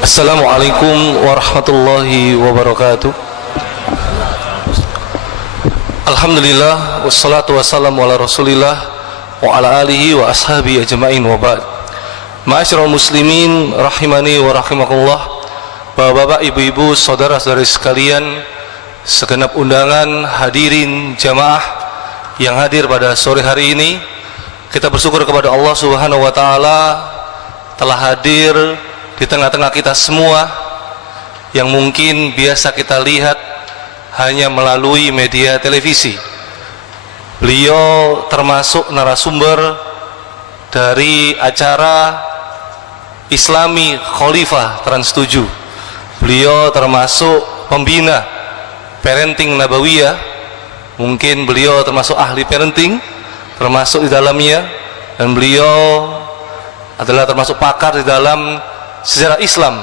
Assalamualaikum warahmatullahi wabarakatuh. Alhamdulillah, wassalatu wassalamu ala rasulillah wa ala alihi wa ashabi ajma'in wa ba'd. Ma'asyiral muslimin rahimani wa rahimakumullah. Bapak-bapak, ibu-ibu, saudara-saudari sekalian, segenap undangan, hadirin jamaah yang hadir pada sore hari ini, kita bersyukur kepada Allah Subhanahu wa taala telah hadir di tengah-tengah kita semua yang mungkin biasa kita lihat hanya melalui media televisi. Beliau termasuk narasumber dari acara Islami Khalifah Trans 7. Beliau termasuk pembina parenting Nabawiyah. Mungkin beliau termasuk ahli parenting, termasuk di dalamnya, dan beliau adalah termasuk pakar di dalam sejarah Islam.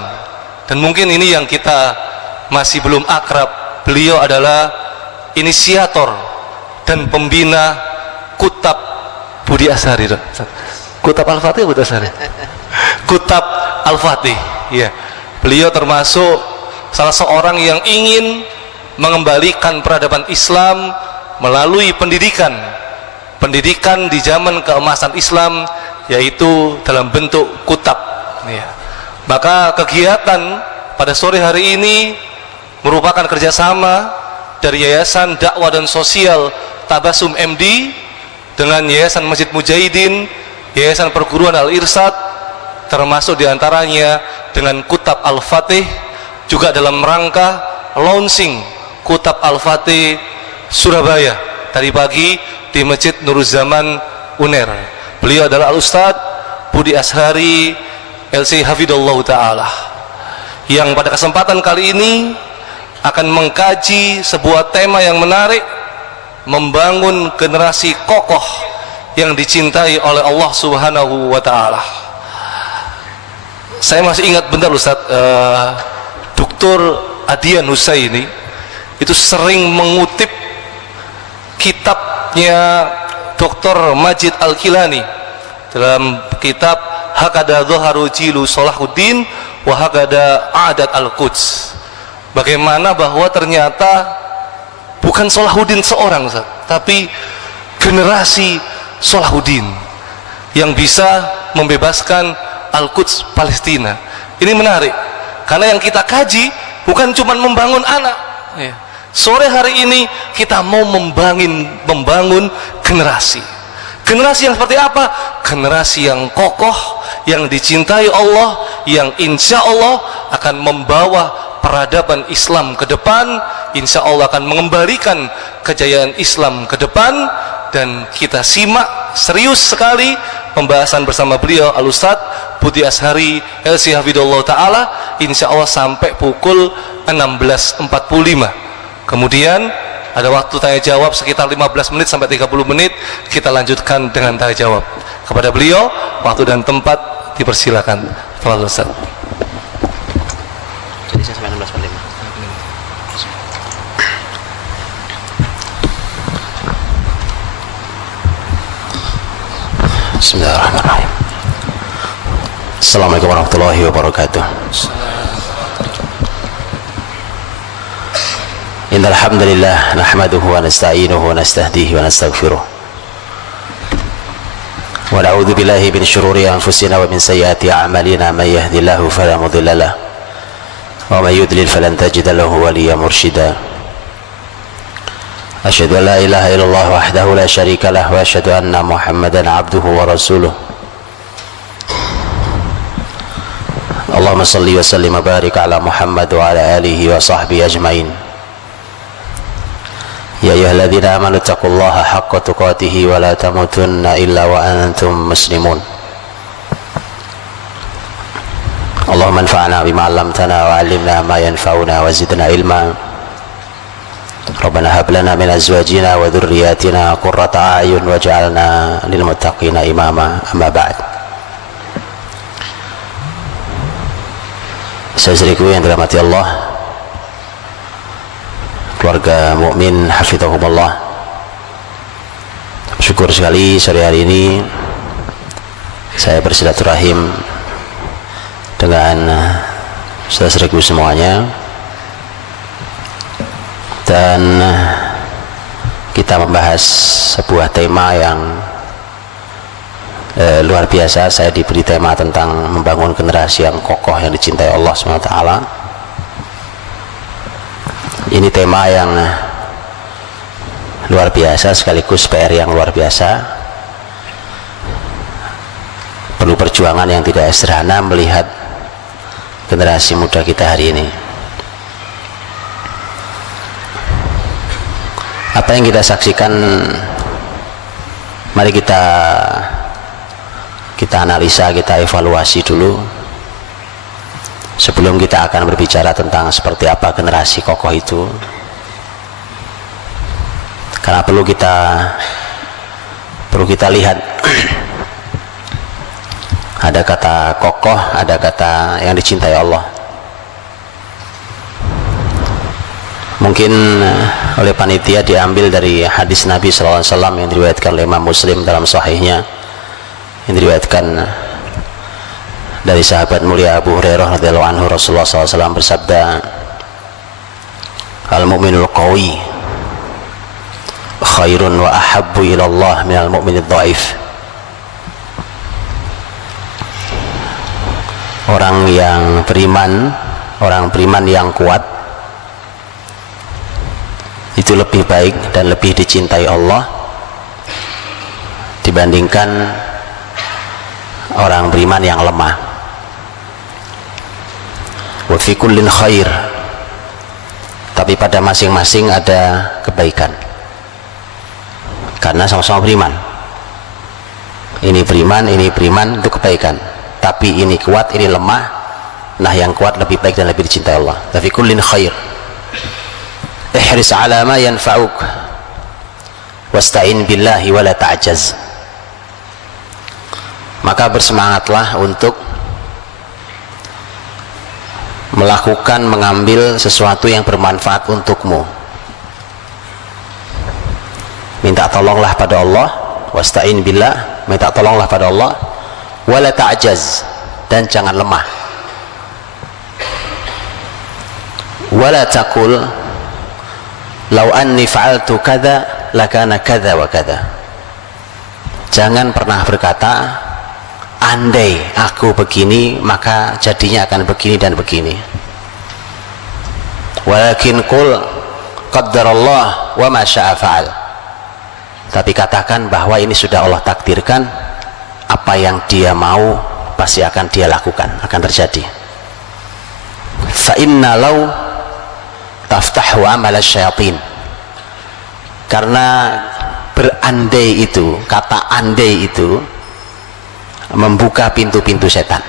Dan mungkin ini yang kita masih belum akrab. Beliau adalah inisiator dan pembina Kutab Budi Ashari. Kutab Al-Fatih Budi Ashari. Kutab Al-Fatih. Ya. Beliau termasuk salah seorang yang ingin mengembalikan peradaban Islam melalui pendidikan di zaman keemasan Islam, yaitu dalam bentuk kutab. Ya. Maka kegiatan pada sore hari ini merupakan kerjasama dari Yayasan Dakwah dan Sosial Tabasum MD dengan Yayasan Masjid Mujahidin, Yayasan Perguruan Al-Irsyad, termasuk diantaranya dengan Kutab Al-Fatih, juga dalam rangka launching Kutab Al-Fatih Surabaya tadi pagi di Masjid Nuruzzaman Uner. Beliau adalah Al-Ustadz Budi Ashari LC Hafidhullah Ta'ala, yang pada kesempatan kali ini akan mengkaji sebuah tema yang menarik, membangun generasi kokoh yang dicintai oleh Allah Subhanahu wa Ta'ala. Saya masih ingat bentar Ustaz, Dr. Adian Husaini itu sering mengutip kitabnya Dr. Majid Al-Kilani dalam kitab Hakada Dhaharu Jilu Salahuddin wa Hakada Adat Al-Quds. Bagaimana bahwa ternyata bukan Salahuddin seorang, tapi generasi Salahuddin yang bisa membebaskan Al-Quds Palestina. Ini menarik karena yang kita kaji bukan cuma membangun anak. Sore hari ini kita mau membangun generasi yang seperti apa? Generasi yang kokoh, yang dicintai Allah, yang insya Allah akan membawa peradaban Islam ke depan, insya Allah akan mengembalikan kejayaan Islam ke depan. Dan kita simak serius sekali pembahasan bersama beliau Al-Ustadz Budi Ashari LC Hafidhullah Ta'ala, insya Allah sampai pukul 16.45. Kemudian ada waktu tanya jawab sekitar 15 menit sampai 30 menit. Kita lanjutkan dengan tanya jawab. Kepada beliau waktu dan tempat dipersilakan. Tafadhol Ustaz. Jadi saya sampai 16.45. Bismillahirrahmanirrahim. Assalamualaikum warahmatullahi wabarakatuh. Innal hamdalillah nahmaduhu wa nasta'inuhu wa nastahdihi wa nastaghfiruh. Wa na'udzu billahi min shururi anfusina wa min sayyiati a'malina, may yahdihillahu fala mudilla lahu wa may yudlil falan tajida lahu waliyyan mursyida. Asyhadu an la ilaha illallah wahdahu la syarika lahu wa asyhadu anna Muhammadan 'abduhu wa rasuluh. Allahumma shalli wa sallim wa barik ala Muhammad wa ala alihi wa sahbihi ajmain. Ya ayyuhalladzina amanu taqullaha haqqa tuqatih wa la tamutunna illa wa antum muslimun. Allahumma anfa'na bima 'allamtana wa 'allimna ma yanfa'una wa zidna ilma. Rabbana hab lana min azwajina wa dhurriyyatina qurrata a'yun waj'alna lil muttaqina imama. Amma ba'd. Saudaraku yang dirahmati Allah, keluarga mukmin hafizahumullah, syukur sekali sore hari ini saya bersilaturahim dengan saudara-saudaraku semuanya, dan kita membahas sebuah tema yang luar biasa. Saya diberi tema tentang membangun generasi yang kokoh yang dicintai Allah SWT. Ini tema yang luar biasa sekaligus PR yang luar biasa. Perlu perjuangan yang tidak sederhana melihat generasi muda kita hari ini. Apa yang kita saksikan, mari kita analisa, kita evaluasi dulu sebelum kita akan berbicara tentang seperti apa generasi kokoh itu. Karena perlu kita lihat ada kata kokoh, ada kata yang dicintai Allah. Mungkin oleh panitia diambil dari hadis Nabi SAW yang diriwayatkan oleh Imam Muslim dalam sahihnya, yang diriwayatkan dari sahabat mulia Abu Hurairah radhiyallahu anhu. Rasulullah SAW bersabda, al-mu'minul qawi khairun wa ahabbu ilallah minal mu'minid dhaif. Orang yang beriman, orang beriman yang kuat itu lebih baik dan lebih dicintai Allah dibandingkan orang beriman yang lemah. Wa fi kullin khair, tapi pada masing-masing ada kebaikan karena sama-sama beriman. Ini beriman itu kebaikan, tapi ini kuat, ini lemah. Nah, yang kuat lebih baik dan lebih dicintai Allah. Wa fi kullin khair, ihris ala ma yanfa'uk wasta'in billahi wala ta'jaz. Maka bersemangatlah untuk melakukan, mengambil sesuatu yang bermanfaat untukmu. Minta tolonglah pada Allah, wasta'in billah, minta tolonglah pada Allah, wala ta'jaz, dan jangan lemah. Wala taqul lau anni fa'altu kadza lakana kadza wa kadza. Jangan pernah berkata, andai aku begini maka jadinya akan begini dan begini. Walakin qul qaddarallah wa ma syaa fa'al. Tapi katakan bahwa ini sudah Allah takdirkan, apa yang Dia mau pasti akan Dia lakukan, akan terjadi. Fa inna law taftahu amal asyayatin. Karena berandai itu, kata andai itu membuka pintu-pintu setan.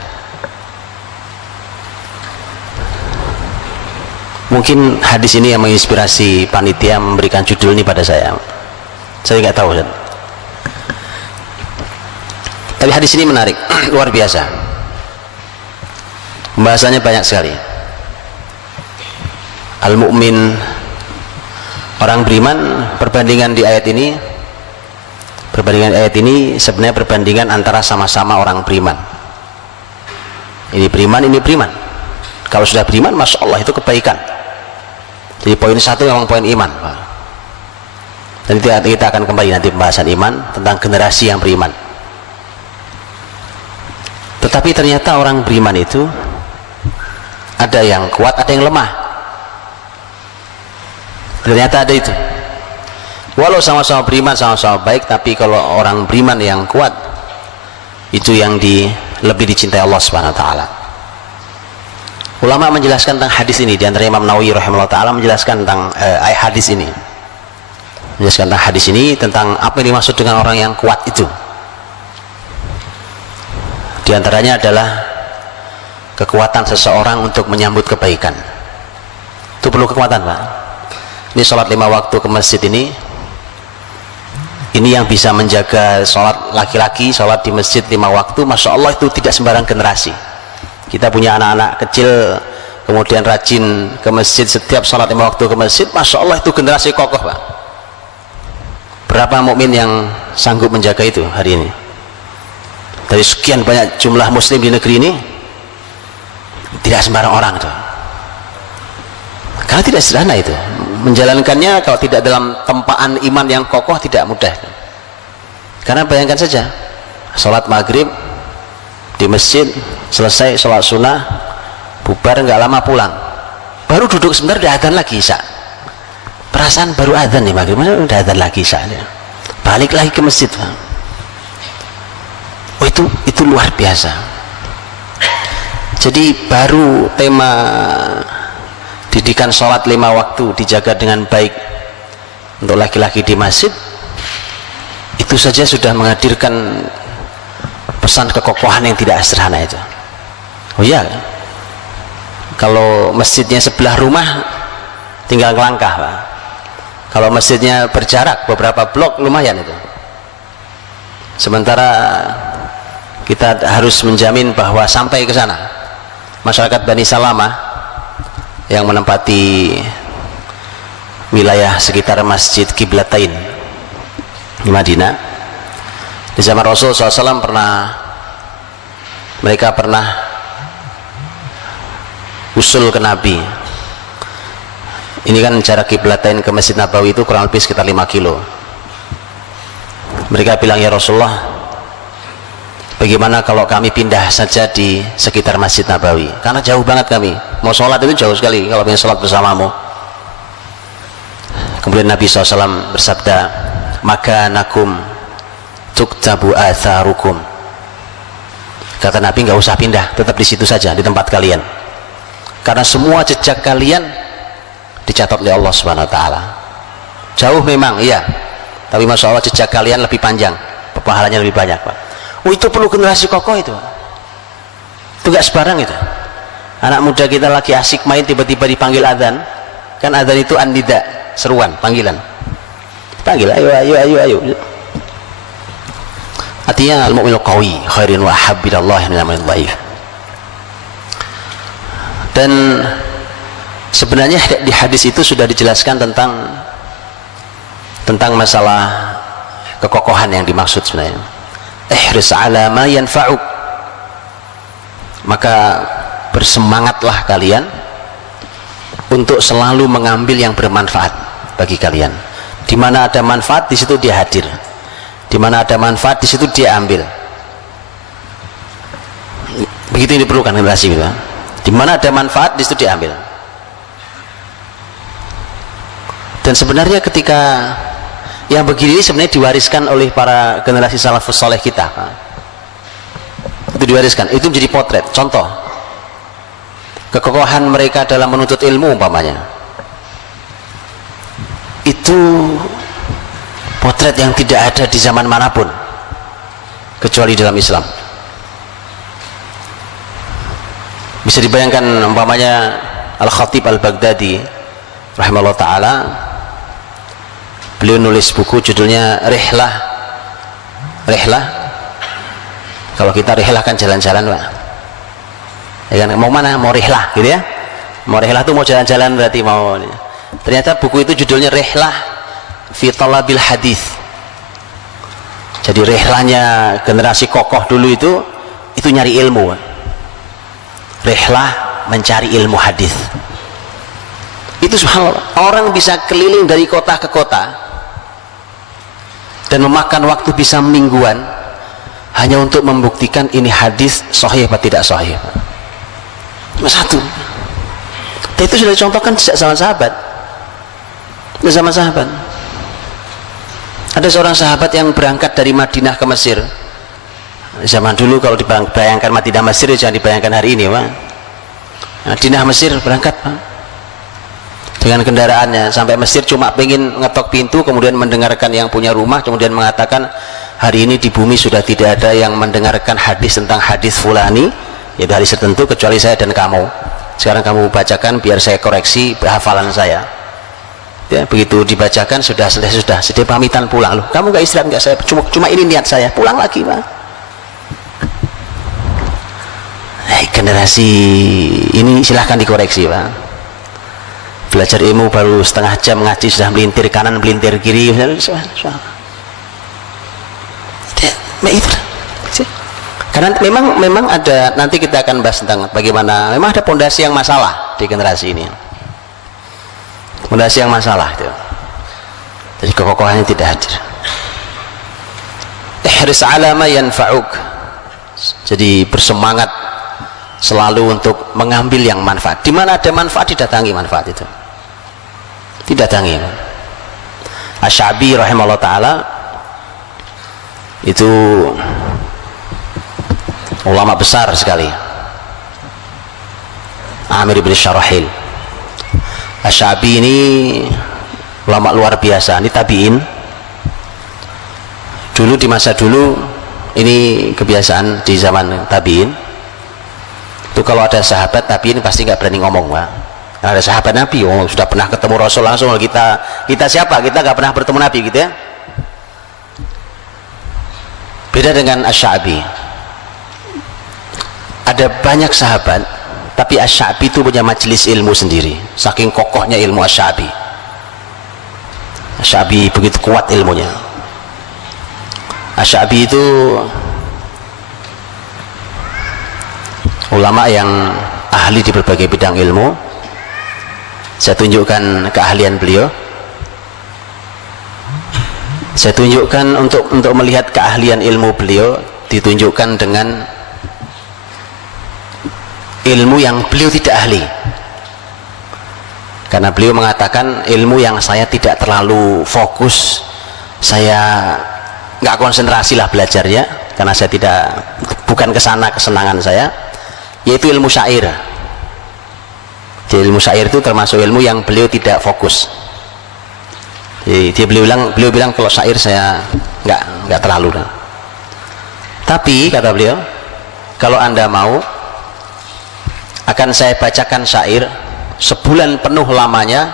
Mungkin hadis ini yang menginspirasi panitia memberikan judul ini pada saya. Saya nggak tahu, Ustaz. Tapi hadis ini menarik, luar biasa. Pembahasannya banyak sekali. Al-mu'min, orang beriman, perbandingan di ayat ini, sebenarnya perbandingan antara sama-sama orang beriman. Ini beriman, ini beriman. Kalau sudah beriman, Masya Allah, itu kebaikan. Jadi poin satu memang poin iman. Dan kita akan kembali nanti pembahasan iman tentang generasi yang beriman. Tetapi ternyata orang beriman itu ada yang kuat, ada yang lemah. Ternyata ada itu. Walau sama-sama beriman, sama-sama baik, tapi kalau orang beriman yang kuat, itu yang lebih dicintai Allah Subhanahu wa taala. Ulama menjelaskan tentang hadis ini, di antara Imam Nawawi rahimahullah taala menjelaskan tentang hadis ini. Menjelaskan tentang hadis ini, tentang apa yang dimaksud dengan orang yang kuat itu. Di antaranya adalah kekuatan seseorang untuk menyambut kebaikan. Itu perlu kekuatan, Pak. Ini sholat 5 waktu ke masjid ini yang bisa menjaga sholat laki-laki, sholat di masjid 5 waktu, Masya Allah, itu tidak sembarang generasi. Kita punya anak-anak kecil kemudian rajin ke masjid, setiap sholat 5 waktu ke masjid, Masya Allah, itu generasi kokoh, Pak. Berapa mukmin yang sanggup menjaga itu hari ini? Dari sekian banyak jumlah muslim di negeri ini, Tidak sembarang orang itu, karena tidak sederhana itu menjalankannya. Kalau tidak dalam tempaan iman yang kokoh tidak mudah. Karena bayangkan saja, sholat maghrib di masjid, selesai sholat sunnah, bubar, nggak lama pulang, baru duduk sebentar udah adzan lagi isya. Perasaan baru adzan nih maghrib, udah adzan lagi isya, balik lagi ke masjid. Oh, itu luar biasa. Jadi baru tema didikan sholat 5 waktu dijaga dengan baik untuk laki-laki di masjid, itu saja sudah menghadirkan pesan kekokohan yang tidak sederhana itu. Oh iya, kalau masjidnya sebelah rumah tinggal ngelangkah, Pak. Kalau masjidnya berjarak beberapa blok lumayan itu. Sementara kita harus menjamin bahwa sampai ke sana masyarakat Bani Salamah yang menempati wilayah sekitar Masjid Qiblatain di Madinah, di zaman Rasul SAW mereka pernah usul ke Nabi. Ini kan jarak Qiblatain ke Masjid Nabawi itu kurang lebih sekitar 5 kilo. Mereka bilang, ya Rasulullah, bagaimana kalau kami pindah saja di sekitar Masjid Nabawi, karena jauh banget kami, mau sholat itu jauh sekali kalau ingin sholat bersamamu. Kemudian Nabi SAW bersabda, maka nakum tuktabu atharukum. Kata Nabi, nggak usah pindah, tetap di situ saja, di tempat kalian, karena semua jejak kalian dicatat oleh Allah Subhanahu Wa Taala. Jauh memang, iya, tapi masya Allah jejak kalian lebih panjang, pahalanya lebih banyak, Pak. Oh, itu perlu generasi kokoh itu nggak sebarang itu. Anak muda kita lagi asik main, tiba-tiba dipanggil adzan. Kan adzan itu an-nida, seruan, panggilan, panggil, ayo ayo ayo ayo. Artinya al-mu'minul qawi khairin wa habbilallah min al-mu'minul dhaif. Dan sebenarnya di hadis itu sudah dijelaskan tentang masalah kekokohan yang dimaksud sebenarnya. Ihris ala ma yanfa'uk, maka bersemangatlah kalian untuk selalu mengambil yang bermanfaat bagi kalian. Di mana ada manfaat, di situ dia hadir. Di mana ada manfaat, di situ dia ambil. Begitu yang diperlukan generasi kita. Di mana ada manfaat, di situ dia ambil. Dan sebenarnya ketika yang begini ini sebenarnya diwariskan oleh para generasi salafus saleh kita, Pak. Itu diwariskan, itu menjadi potret, contoh kekokohan mereka dalam menuntut ilmu umpamanya. Itu potret yang tidak ada di zaman manapun kecuali dalam Islam. Bisa dibayangkan umpamanya Al-Khatib Al-Baghdadi rahimahullah ta'ala, beliau nulis buku judulnya Rihlah. Kalau kita rihlah kan jalan-jalan, Pak, ya kan, mau mana, mau rihlah gitu ya, mau rihlah tuh mau jalan-jalan berarti mau. Ternyata buku itu judulnya Rihlah fi talabil hadis. Jadi rihlahnya generasi kokoh dulu itu nyari ilmu, rihlah mencari ilmu hadis. Itu subhanallah, orang bisa keliling dari kota ke kota dan memakan waktu bisa mingguan hanya untuk membuktikan ini hadis sahih atau tidak sahih. Satu. Dan itu sudah dicontohkan sejak zaman sahabat. Di zaman sahabat ada seorang sahabat yang berangkat dari Madinah ke Mesir. Zaman dulu kalau dibayangkan Madinah Mesir, jangan dibayangkan hari ini, Pak. Madinah Mesir berangkat, Pak, dengan kendaraannya sampai Mesir, cuma pengen ngetok pintu, kemudian mendengarkan yang punya rumah, kemudian mengatakan, hari ini di bumi sudah tidak ada yang mendengarkan hadis tentang hadis fulani, yaitu hadis tertentu, kecuali saya dan kamu. Sekarang kamu bacakan biar saya koreksi hafalan saya. Ya, begitu dibacakan sudah selesai, sudah pamitan pulang. Loh, kamu nggak istirahat? Nggak, saya cuma ini niat saya, pulang lagi, Pak. Generasi ini silahkan dikoreksi, Pak. Belajar ilmu baru setengah jam ngaji sudah melintir kanan melintir kiri. Karena memang ada, nanti kita akan bahas tentang bagaimana memang ada pondasi yang masalah di generasi ini, pondasi yang masalah itu. Jadi kekokohannya tidak hadir. Ihris ala ma yanfa'uk, jadi bersemangat selalu untuk mengambil yang manfaat. Di mana ada manfaat, didatangi manfaat itu, didatangi. Asy-Sya'bi rahimahullah ta'ala itu ulama besar sekali, Amir bin Syarahil. Asy-Sya'bi ini ulama luar biasa, ini tabi'in. Dulu di masa dulu ini kebiasaan di zaman tabi'in itu kalau ada sahabat tabi'in pasti nggak berani ngomong, Pak. Ada sahabat Nabi, sudah pernah ketemu Rasul langsung, kita siapa, kita nggak pernah bertemu Nabi gitu ya. Beda dengan Asy-Sya'bi, ada banyak sahabat tapi Asy-Sya'bi itu punya majelis ilmu sendiri, saking kokohnya ilmu Asy-Sya'bi. Asy-Sya'bi begitu kuat ilmunya. Asy-Sya'bi itu ulama yang ahli di berbagai bidang ilmu. Saya tunjukkan keahlian beliau. Saya tunjukkan untuk melihat keahlian ilmu beliau, ditunjukkan dengan ilmu yang beliau tidak ahli. Karena beliau mengatakan ilmu yang saya tidak terlalu fokus, saya nggak konsentrasi lah belajarnya, karena saya bukan kesana kesenangan saya, yaitu ilmu syair. Jadi ilmu syair itu termasuk ilmu yang beliau tidak fokus. Jadi beliau bilang kalau syair saya nggak terlalu. Tapi kata beliau, kalau Anda mau, akan saya bacakan syair sebulan penuh lamanya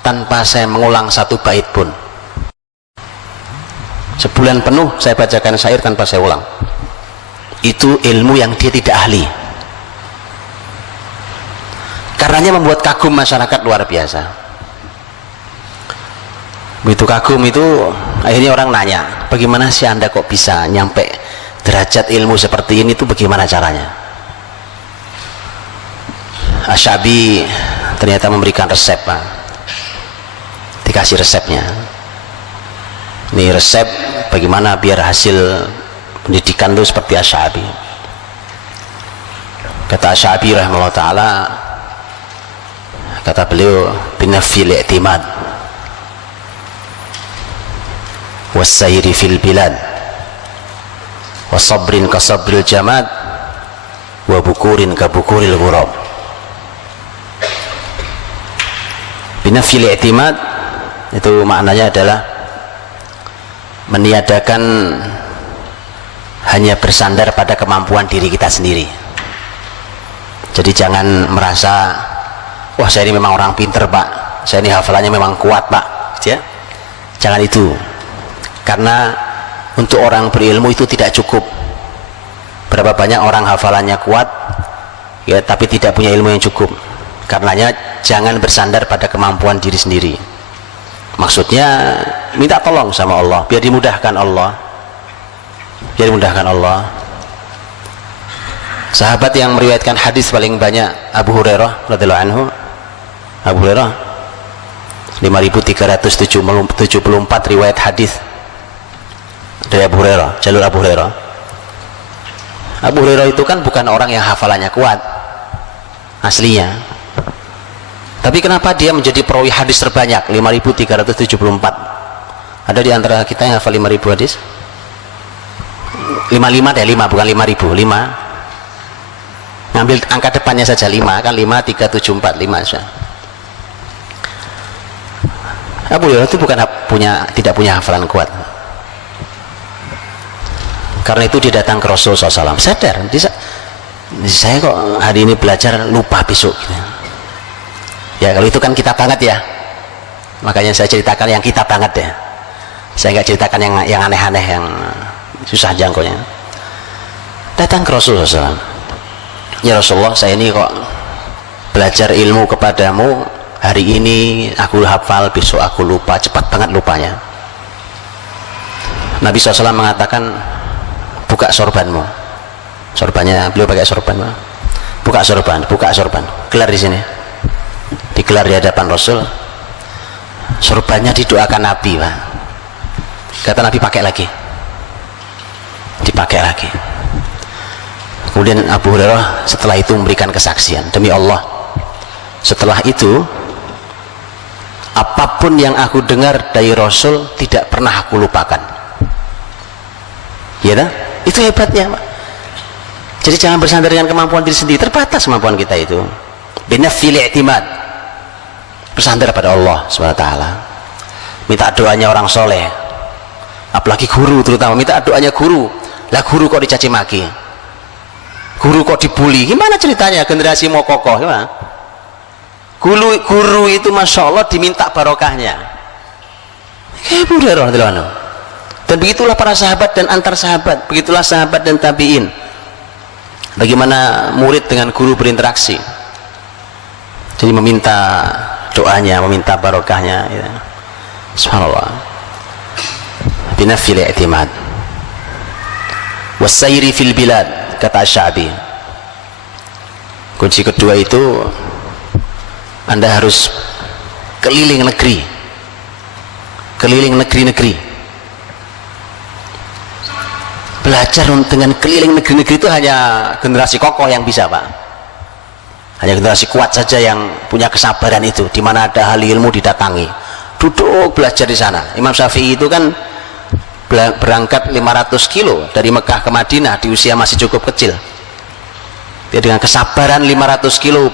tanpa saya mengulang satu bait pun. Sebulan penuh saya bacakan syair tanpa saya ulang. Itu ilmu yang dia tidak ahli. Karenanya membuat kagum masyarakat luar biasa. Begitu kagum itu, akhirnya orang nanya, bagaimana sih Anda kok bisa nyampe derajat ilmu seperti ini, itu bagaimana caranya? Asy-Sya'bi ternyata memberikan resep, Pak. Dikasih resepnya. Ini resep bagaimana biar hasil pendidikan itu seperti Asy-Sya'bi. Kata Asy-Sya'bi rahimahullah ta'ala, kata beliau, binafil i'timad wassayri fil bilad wa sabrin ka sabril jamad wa bukurin ka bukuril ghurab. Binafil i'timad itu maknanya adalah meniadakan hanya bersandar pada kemampuan diri kita sendiri. Jadi jangan merasa, wah saya ini memang orang pinter, Pak, saya ini hafalannya memang kuat, Pak, ya. Jangan itu, karena untuk orang berilmu itu tidak cukup. Berapa banyak orang hafalannya kuat ya, tapi tidak punya ilmu yang cukup. Karenanya jangan bersandar pada kemampuan diri sendiri. Maksudnya minta tolong sama Allah, biar dimudahkan Allah, biar dimudahkan Allah. Sahabat yang meriwayatkan hadis paling banyak Abu Hurairah radhiyallahu anhu. Abu Hurairah 5374 riwayat hadis dari Abu Hurairah, jalur Abu Hurairah. Abu Hurairah itu kan bukan orang yang hafalannya kuat aslinya, tapi kenapa dia menjadi perawi hadis terbanyak 5374? Ada di antara kita yang hafal 5000 hadis? 55 deh, 5 bukan 5000, 5. Ngambil angka depannya saja 5 kan, 53745 saja. Abu Hurairah itu bukan tidak punya hafalan kuat. Karena itu dia datang ke Rasulullah SAW, sadar, saya kok hari ini belajar lupa besok gitu. Ya kalau itu kan kita banget ya, makanya saya ceritakan yang kita banget ya, saya nggak ceritakan yang aneh-aneh, yang susah jangkaunya. Datang ke Rasulullah SAW, ya Rasulullah, saya ini kok belajar ilmu kepadamu, hari ini aku hafal, besok aku lupa, cepat banget lupanya. Nabi SAW mengatakan, buka sorbanmu. Sorbannya beliau pakai sorban, Pak. Buka sorban, gelar di sini, digelar di hadapan Rasul. Sorbannya didoakan Nabi, Pak. Kata Nabi pakai lagi, dipakai lagi. Kemudian Abu Hurairah setelah itu memberikan kesaksian, demi Allah, setelah itu apapun yang aku dengar dari Rasul tidak pernah aku lupakan. Ya kan? Itu hebatnya, Pak. Jadi jangan bersandar dengan kemampuan diri sendiri, terbatas kemampuan kita itu. Binafil i'timad, bersandar pada Allah SWT. Minta doanya orang soleh, apalagi guru terutama, minta doanya guru. Lah guru kok dicaci maki, guru kok dibully, gimana ceritanya generasi mau kokoh? Gimana? Guru itu Masya Allah diminta barokahnya. Dan begitulah para sahabat dan antar sahabat, begitulah sahabat dan tabi'in, bagaimana murid dengan guru berinteraksi. Jadi meminta doanya, meminta barokahnya, ya. Subhanallah. Binafil i'timad wasayri fil bilad, kata Syabi. Kunci kedua itu Anda harus keliling negeri, keliling negeri-negeri. Belajar dengan keliling negeri-negeri itu hanya generasi kokoh yang bisa, Pak. Hanya generasi kuat saja yang punya kesabaran itu. Di mana ada ahli ilmu didatangi, duduk belajar di sana. Imam Syafi'i itu kan berangkat 500 kilo dari Mekah ke Madinah di usia masih cukup kecil. Dia dengan kesabaran 500 kilo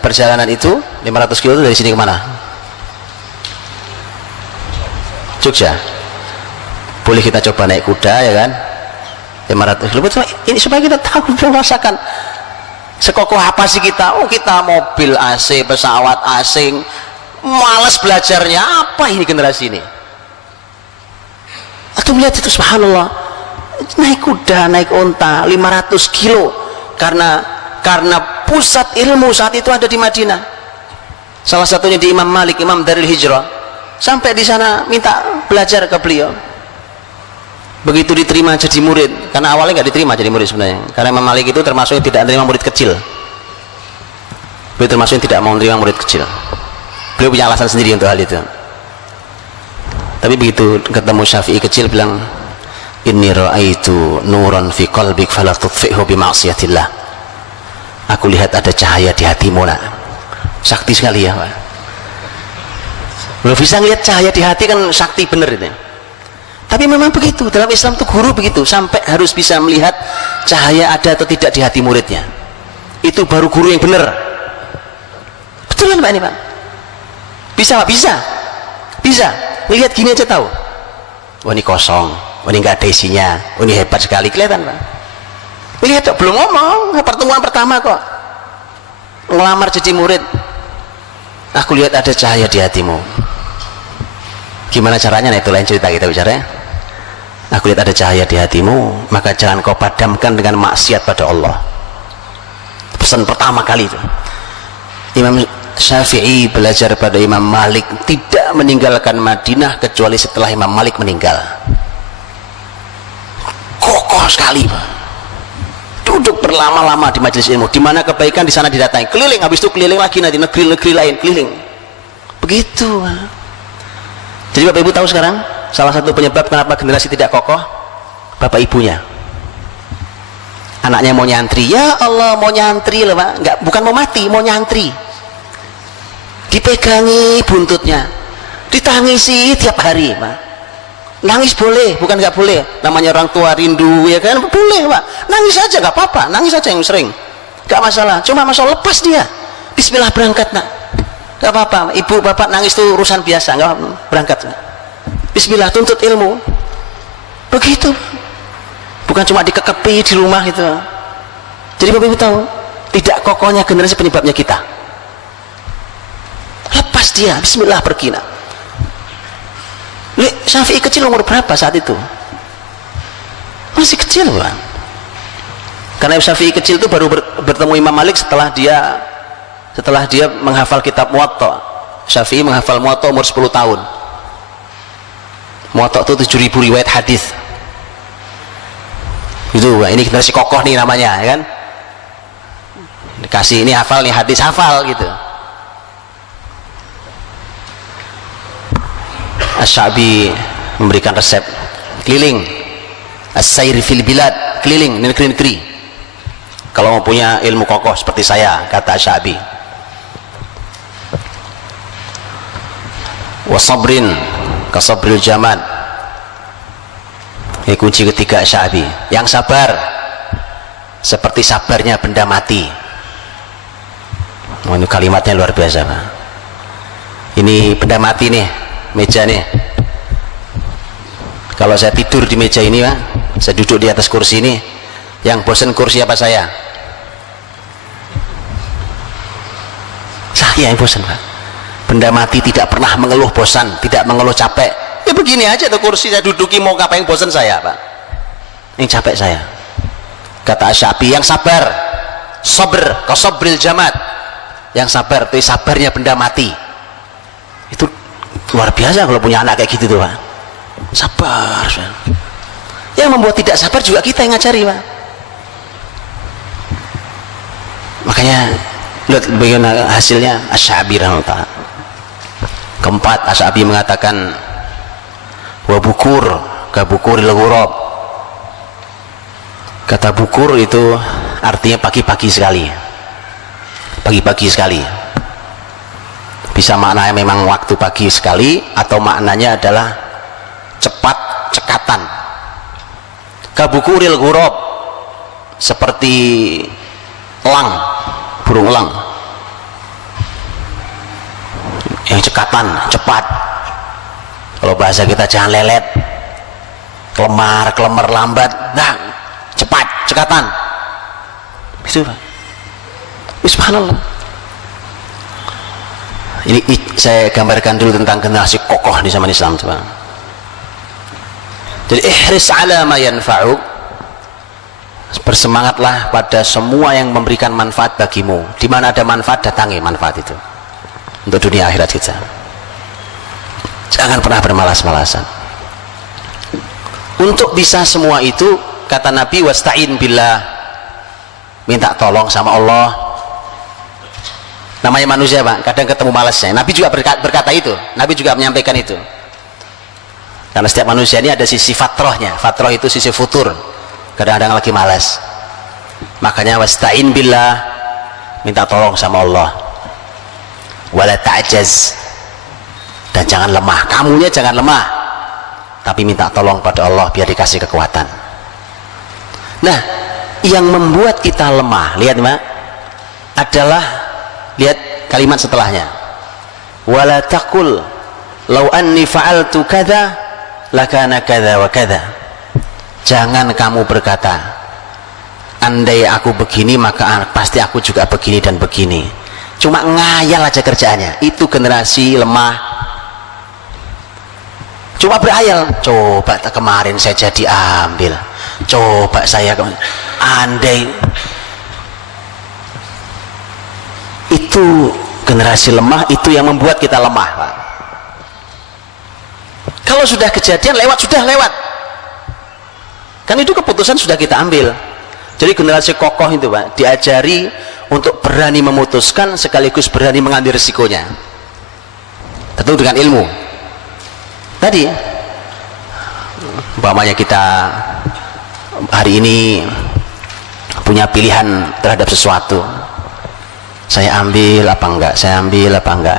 perjalanan itu. 500 kilo itu dari sini kemana? Jogja. Boleh kita coba naik kuda, ya kan? 500 kilo. Ini supaya kita tahu merasakan sekokoh apa sih kita. Oh, kita mobil AC, pesawat asing, malas belajarnya. Apa ini generasi ini? Atau melihat itu, subhanallah, naik kuda, naik onta 500 kilo karena pusat ilmu saat itu ada di Madinah. Salah satunya di Imam Malik, Imam Darul Hijrah. Sampai di sana minta belajar ke beliau. Begitu diterima jadi murid, karena awalnya nggak diterima jadi murid sebenarnya, karena Imam Malik itu termasuk yang tidak menerima murid kecil. Beliau termasuk yang tidak mau menerima murid kecil. Beliau punya alasan sendiri untuk hal itu. Tapi begitu ketemu Syafi'i kecil, bilang, inni ra'aitu nuran fi qalbik fala tudfi'hu bi ma'siyatillah. Aku lihat ada cahaya di hatimu, nak. Sakti sekali ya, Pak. Belum bisa ngelihat cahaya di hati kan sakti bener itu. Tapi memang begitu, dalam Islam tuh guru begitu, sampai harus bisa melihat cahaya ada atau tidak di hati muridnya. Itu baru guru yang benar. Betul kan, Pak, ini, Pak? Bisa, Pak? Bisa. Lihat gini aja tahu. Oh, ini kosong, oh, ini nggak ada isinya, oh, ini hebat sekali, kelihatan, Pak. Lihat, belum ngomong, pertemuan pertama kok ngelamar jadi murid. Aku lihat ada cahaya di hatimu. Gimana caranya? Nah, itu lain cerita kita bicara ya. Aku lihat ada cahaya di hatimu, maka jangan kau padamkan dengan maksiat pada Allah. Pesan pertama kali itu. Imam Syafi'i belajar pada Imam Malik, tidak meninggalkan Madinah kecuali setelah Imam Malik meninggal. Kokoh sekali, Pak. Duduk berlama-lama di majelis ilmu, di mana kebaikan di sana didatangi, keliling, habis itu keliling lagi nanti negeri-negeri lain, keliling. Begitu, Pak. Jadi Bapak Ibu tahu sekarang salah satu penyebab kenapa generasi tidak kokoh? Bapak ibunya. Anaknya mau nyantri, ya Allah, mau nyantri loh, Pak. Enggak, bukan mau mati, mau nyantri. Dipegangi buntutnya, ditangisi tiap hari, Pak. Nangis boleh, bukan nggak boleh. Namanya orang tua rindu, ya kan? Boleh, Pak. Nangis aja nggak apa-apa, nangis aja yang sering, nggak masalah. Cuma masalah lepas dia. Bismillah, berangkat, nak. Gak apa-apa, ibu bapak nangis itu urusan biasa, gak apa-apa, berangkat. Bismillah, tuntut ilmu. Begitu. Bukan cuma dikekepi di rumah gitu. Jadi Bapak Ibu tahu, tidak kokohnya generasi penyebabnya kita. Lepas dia, bismillah, pergi, nak. Syafi'i kecil umur berapa saat itu? Masih kecil, Bang. Karena Syafi'i kecil itu baru bertemu Imam Malik setelah dia menghafal kitab Muwatta. Syafi'i menghafal Muwatta umur 10 tahun. Muwatta itu 7.000 riwayat hadis. Itu ini generasi kokoh nih namanya, ya kan? Dikasih ini hafal nih hadis, hafal gitu. Asy-Sya'bi memberikan resep keliling, as-sair fil bilad, keliling negeri-negeri kalau mau punya ilmu kokoh seperti saya, kata Asy-Sya'bi. Wa sabrin ka sabril jamad. Ini kunci ketiga Asy-Sya'bi, yang sabar seperti sabarnya benda mati. Oh, ini kalimatnya luar biasa, Pak. Ini benda mati nih, meja nih. Kalau saya tidur di meja ini, Pak, saya duduk di atas kursi ini, yang bosan kursi apa saya? Saya yang bosan, Pak. Benda mati tidak pernah mengeluh bosan, tidak mengeluh capek. Ya begini aja tuh kursi saya duduki, mau ngapain bosan saya, Pak? Yang capek saya. Kata Asy-Sya'bi, yang sabar, sabr ka sabril jamad. Yang sabar itu sabarnya benda mati. Itu luar biasa kalau punya anak kayak gitu tuh, Pak. Sabar. Yang membuat tidak sabar juga kita yang ngajari, Pak. Makanya lihat bagaimana hasilnya Asy-Sya'bi rahimahullah. Keempat, Asy-Sya'bi mengatakan wa bukur ka bukuril ghurab. Kata bukur itu artinya pagi-pagi sekali, pagi-pagi sekali. Bisa maknanya memang waktu pagi sekali, atau maknanya adalah cepat cekatan. Kabukuril ghurab, seperti elang, burung elang yang cekatan, cepat. Kalau bahasa kita jangan lelet, kelemar lambat, nah cepat, cekatan. Itu Pak. Subhanallah. Ini saya gambarkan dulu tentang generasi kokoh di zaman Islam, coba. Jadi ihris ala ma yanfa'uk, bersemangatlah pada semua yang memberikan manfaat bagimu. Di mana ada manfaat, datangi manfaat itu untuk dunia akhirat kita. Jangan pernah bermalas-malasan. Untuk bisa semua itu, kata Nabi, wasta'in billah, minta tolong sama Allah. Namanya manusia, Pak, kadang ketemu malasnya. Nabi juga berkata itu, Nabi juga menyampaikan itu. Karena setiap manusia ini ada sisi fatrohnya. Fatroh itu sisi futur, kadang-kadang lagi malas. Makanya wasta'in billah, minta tolong sama Allah. Wala ta'jaz, dan jangan lemah. Kamunya jangan lemah, tapi minta tolong pada Allah biar dikasih kekuatan. Nah, yang membuat kita lemah, lihat Pak, adalah, lihat kalimat setelahnya, wala taqul law anni fa'altu kadza lakana kadza wa kadza. Jangan kamu berkata, andai aku begini maka pasti aku juga begini dan begini. Cuma ngayal aja kerjaannya. Itu generasi lemah. Cuma berhayal, coba kemarin saya jadi ambil, coba saya andai. Itu generasi lemah, itu yang membuat kita lemah, Pak. Kalau sudah kejadian lewat, sudah lewat, kan itu keputusan sudah kita ambil. Jadi generasi kokoh itu, Pak, diajari untuk berani memutuskan sekaligus berani mengambil risikonya, tentu dengan ilmu. Tadi umpamanya kita hari ini punya pilihan terhadap sesuatu, saya ambil apa enggak, saya ambil apa enggak,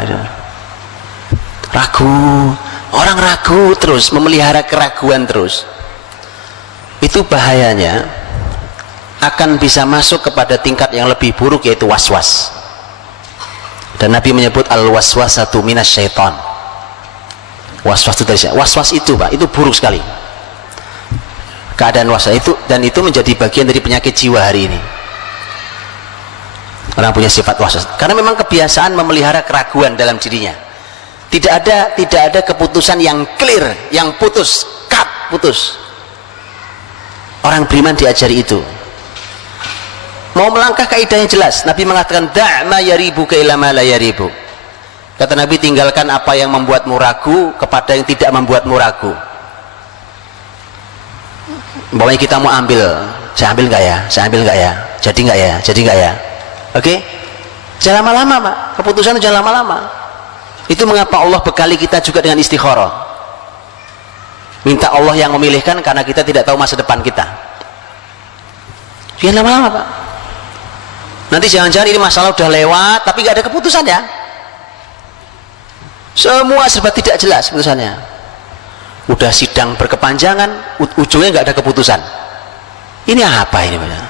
ragu. Orang ragu terus, memelihara keraguan terus, itu bahayanya akan bisa masuk kepada tingkat yang lebih buruk, yaitu waswas. Dan Nabi menyebut al-waswasatu minas syaitan. Waswas itu dari waswas itu, Pak, itu buruk sekali. Keadaan waswas itu, dan itu menjadi bagian dari penyakit jiwa hari ini. Orang punya sifat waswas karena memang kebiasaan memelihara keraguan dalam dirinya. Tidak ada keputusan yang clear, yang putus, putus. Orang beriman diajari itu. Mau melangkah kaidahnya jelas. Nabi mengatakan da'ma yaribuka ila ma la yaribu. Kata Nabi, tinggalkan apa yang membuatmu ragu kepada yang tidak membuatmu ragu. umpamanya kita mau ambil, saya ambil nggak ya, saya ambil nggak ya, jadi nggak ya, jadi nggak ya, oke? Jangan lama-lama Pak, keputusan itu jangan lama-lama. Itu mengapa Allah bekali kita juga dengan istikharah, minta Allah yang memilihkan, karena kita tidak tahu masa depan kita. Jangan lama-lama Pak, nanti jangan-jangan ini masalah udah lewat tapi nggak ada keputusan ya, semua serba tidak jelas keputusannya. Udah sidang berkepanjangan, ujungnya nggak ada keputusan. Ini apa ini Pak?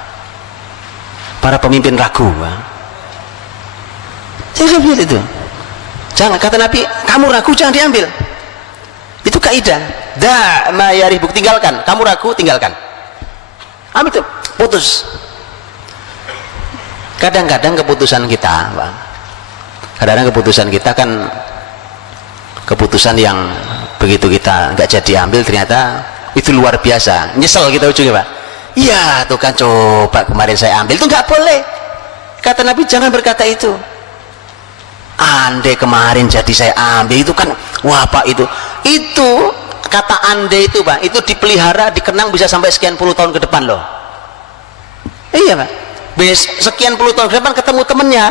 Para pemimpin ragu Pak. Jangan lihat itu. Jangan, kata Nabi, kamu ragu jangan diambil. Itu kaidah. Da ma yaribuk, tinggalkan. Kamu ragu, tinggalkan. Ambil itu, putus. Kadang-kadang keputusan kita Pak, kadang-kadang keputusan kita kan keputusan yang begitu kita nggak jadi ambil, ternyata itu luar biasa, nyesel kita ujungnya Pak. Iya tuh kan, coba kemarin saya ambil, itu nggak boleh. Kata Nabi jangan berkata itu. Andai kemarin jadi saya ambil, itu kan wah Pak, itu kata andai itu Pak, itu dipelihara, dikenang bisa sampai sekian puluh tahun ke depan loh. Iya Pak, sekian puluh tahun ke depan ketemu temennya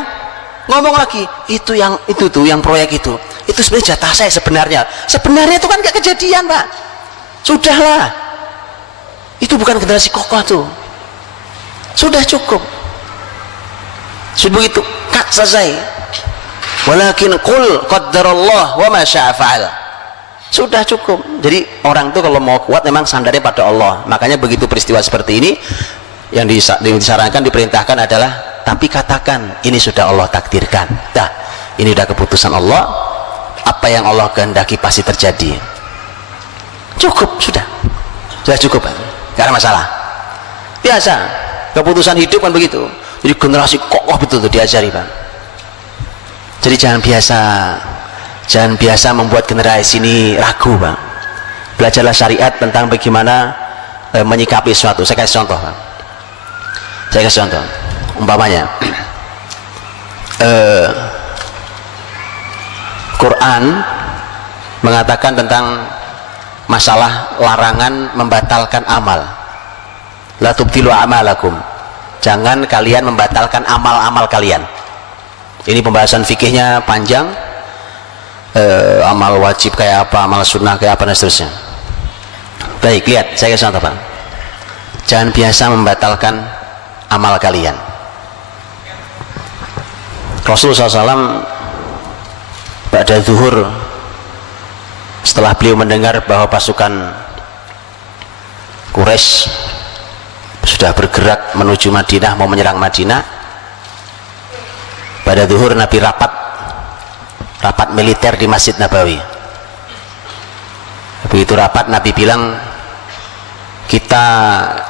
ngomong lagi, itu tuh yang proyek itu sebenarnya jatah saya sebenarnya itu kan gak kejadian Pak, sudahlah, itu bukan generasi kokoh tuh, sudah cukup, sudah begitu kak selesai. Walakin qul qaddarallah wa ma syaa fa'al, sudah cukup. Jadi orang tuh kalau mau kuat memang sandarnya pada Allah. Makanya begitu peristiwa seperti ini yang disarankan, diperintahkan adalah tapi katakan ini sudah Allah takdirkan, dah ini udah keputusan Allah, apa yang Allah kehendaki pasti terjadi. Cukup, sudah cukup, gak ada masalah. Biasa keputusan hidup kan begitu. Jadi generasi kokoh betul tuh diajari Pak. Jadi jangan biasa membuat generasi ini ragu Pak. Belajarlah syariat tentang bagaimana menyikapi sesuatu. Saya kasih contoh Pak, umpamanya Quran mengatakan tentang masalah larangan membatalkan amal. La tubtilu amalakum, jangan kalian membatalkan amal-amal kalian. Ini pembahasan fikihnya panjang, amal wajib kayak apa, amal sunnah kayak apa dan seterusnya. Baik, lihat saya kasih contoh Pak. Jangan biasa membatalkan amal kalian. Rasulullah SAW pada zuhur, setelah beliau mendengar bahwa pasukan Quraisy sudah bergerak menuju Madinah, mau menyerang Madinah, pada zuhur Nabi rapat militer di Masjid Nabawi. Begitu rapat Nabi bilang,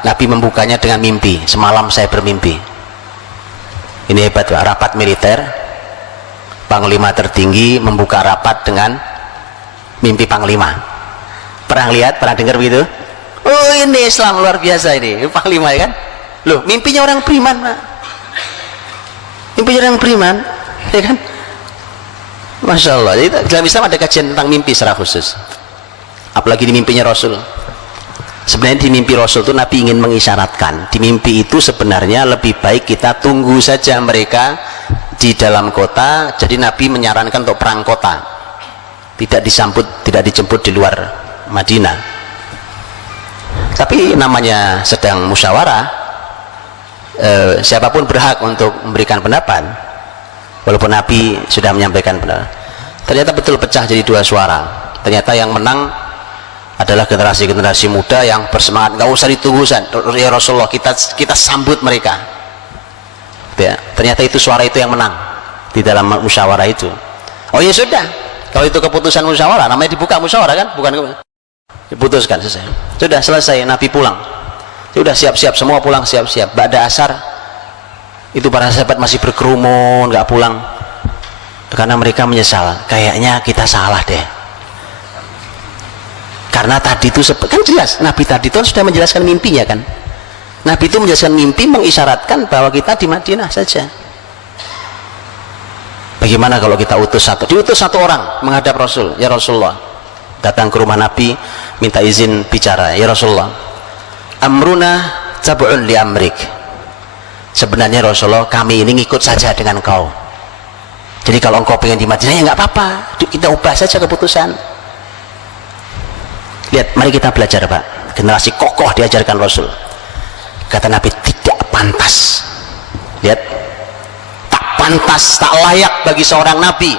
Nabi membukanya dengan mimpi. Semalam saya bermimpi. Ini hebat Pak, rapat militer, Panglima tertinggi membuka rapat dengan mimpi Panglima. Pernah lihat, pernah dengar begitu? Oh ini Islam luar biasa ini Panglima ya kan? Loh, mimpinya orang beriman Pak, mimpinya orang beriman ya kan? Masya Allah. Jadi dalam Islam ada kajian tentang mimpi secara khusus, apalagi di mimpinya Rasul. Sebenarnya di mimpi Rasul itu Nabi ingin mengisyaratkan, di mimpi itu sebenarnya lebih baik kita tunggu saja mereka di dalam kota. Jadi Nabi menyarankan untuk perang kota, tidak dijemput di luar Madinah. Tapi namanya sedang musyawarah, siapapun berhak untuk memberikan pendapat, walaupun Nabi sudah menyampaikan pendapat. Ternyata betul pecah jadi dua suara. Ternyata yang menang adalah generasi muda yang bersemangat, nggak usah ditunggu ya Rasulullah, kita sambut mereka ya. Ternyata itu suara itu yang menang di dalam musyawarah itu. Oh ya sudah, kalau itu keputusan musyawarah, namanya dibuka musyawarah kan, bukan diputuskan, sudah selesai. Nabi pulang, sudah siap-siap semua pulang, siap-siap. Ba'da asar itu para sahabat masih berkerumun, nggak pulang karena mereka menyesal, kayaknya kita salah deh. Karena tadi itu kan jelas, Nabi tadi itu sudah menjelaskan mimpinya kan. Nabi itu menjelaskan mimpi, mengisyaratkan bahwa kita di Madinah saja. Bagaimana kalau kita diutus satu orang menghadap Rasul, ya Rasulullah, datang ke rumah Nabi minta izin bicara, ya Rasulullah, amruna tab'un li amrik. Sebenarnya Rasulullah, kami ini ngikut saja dengan kau. Jadi kalau engkau pengen di Madinah ya nggak apa-apa, kita ubah saja keputusan. Lihat, mari kita belajar Pak, generasi kokoh diajarkan Rasul. Kata Nabi, tidak pantas. Lihat, tak pantas, tak layak bagi seorang Nabi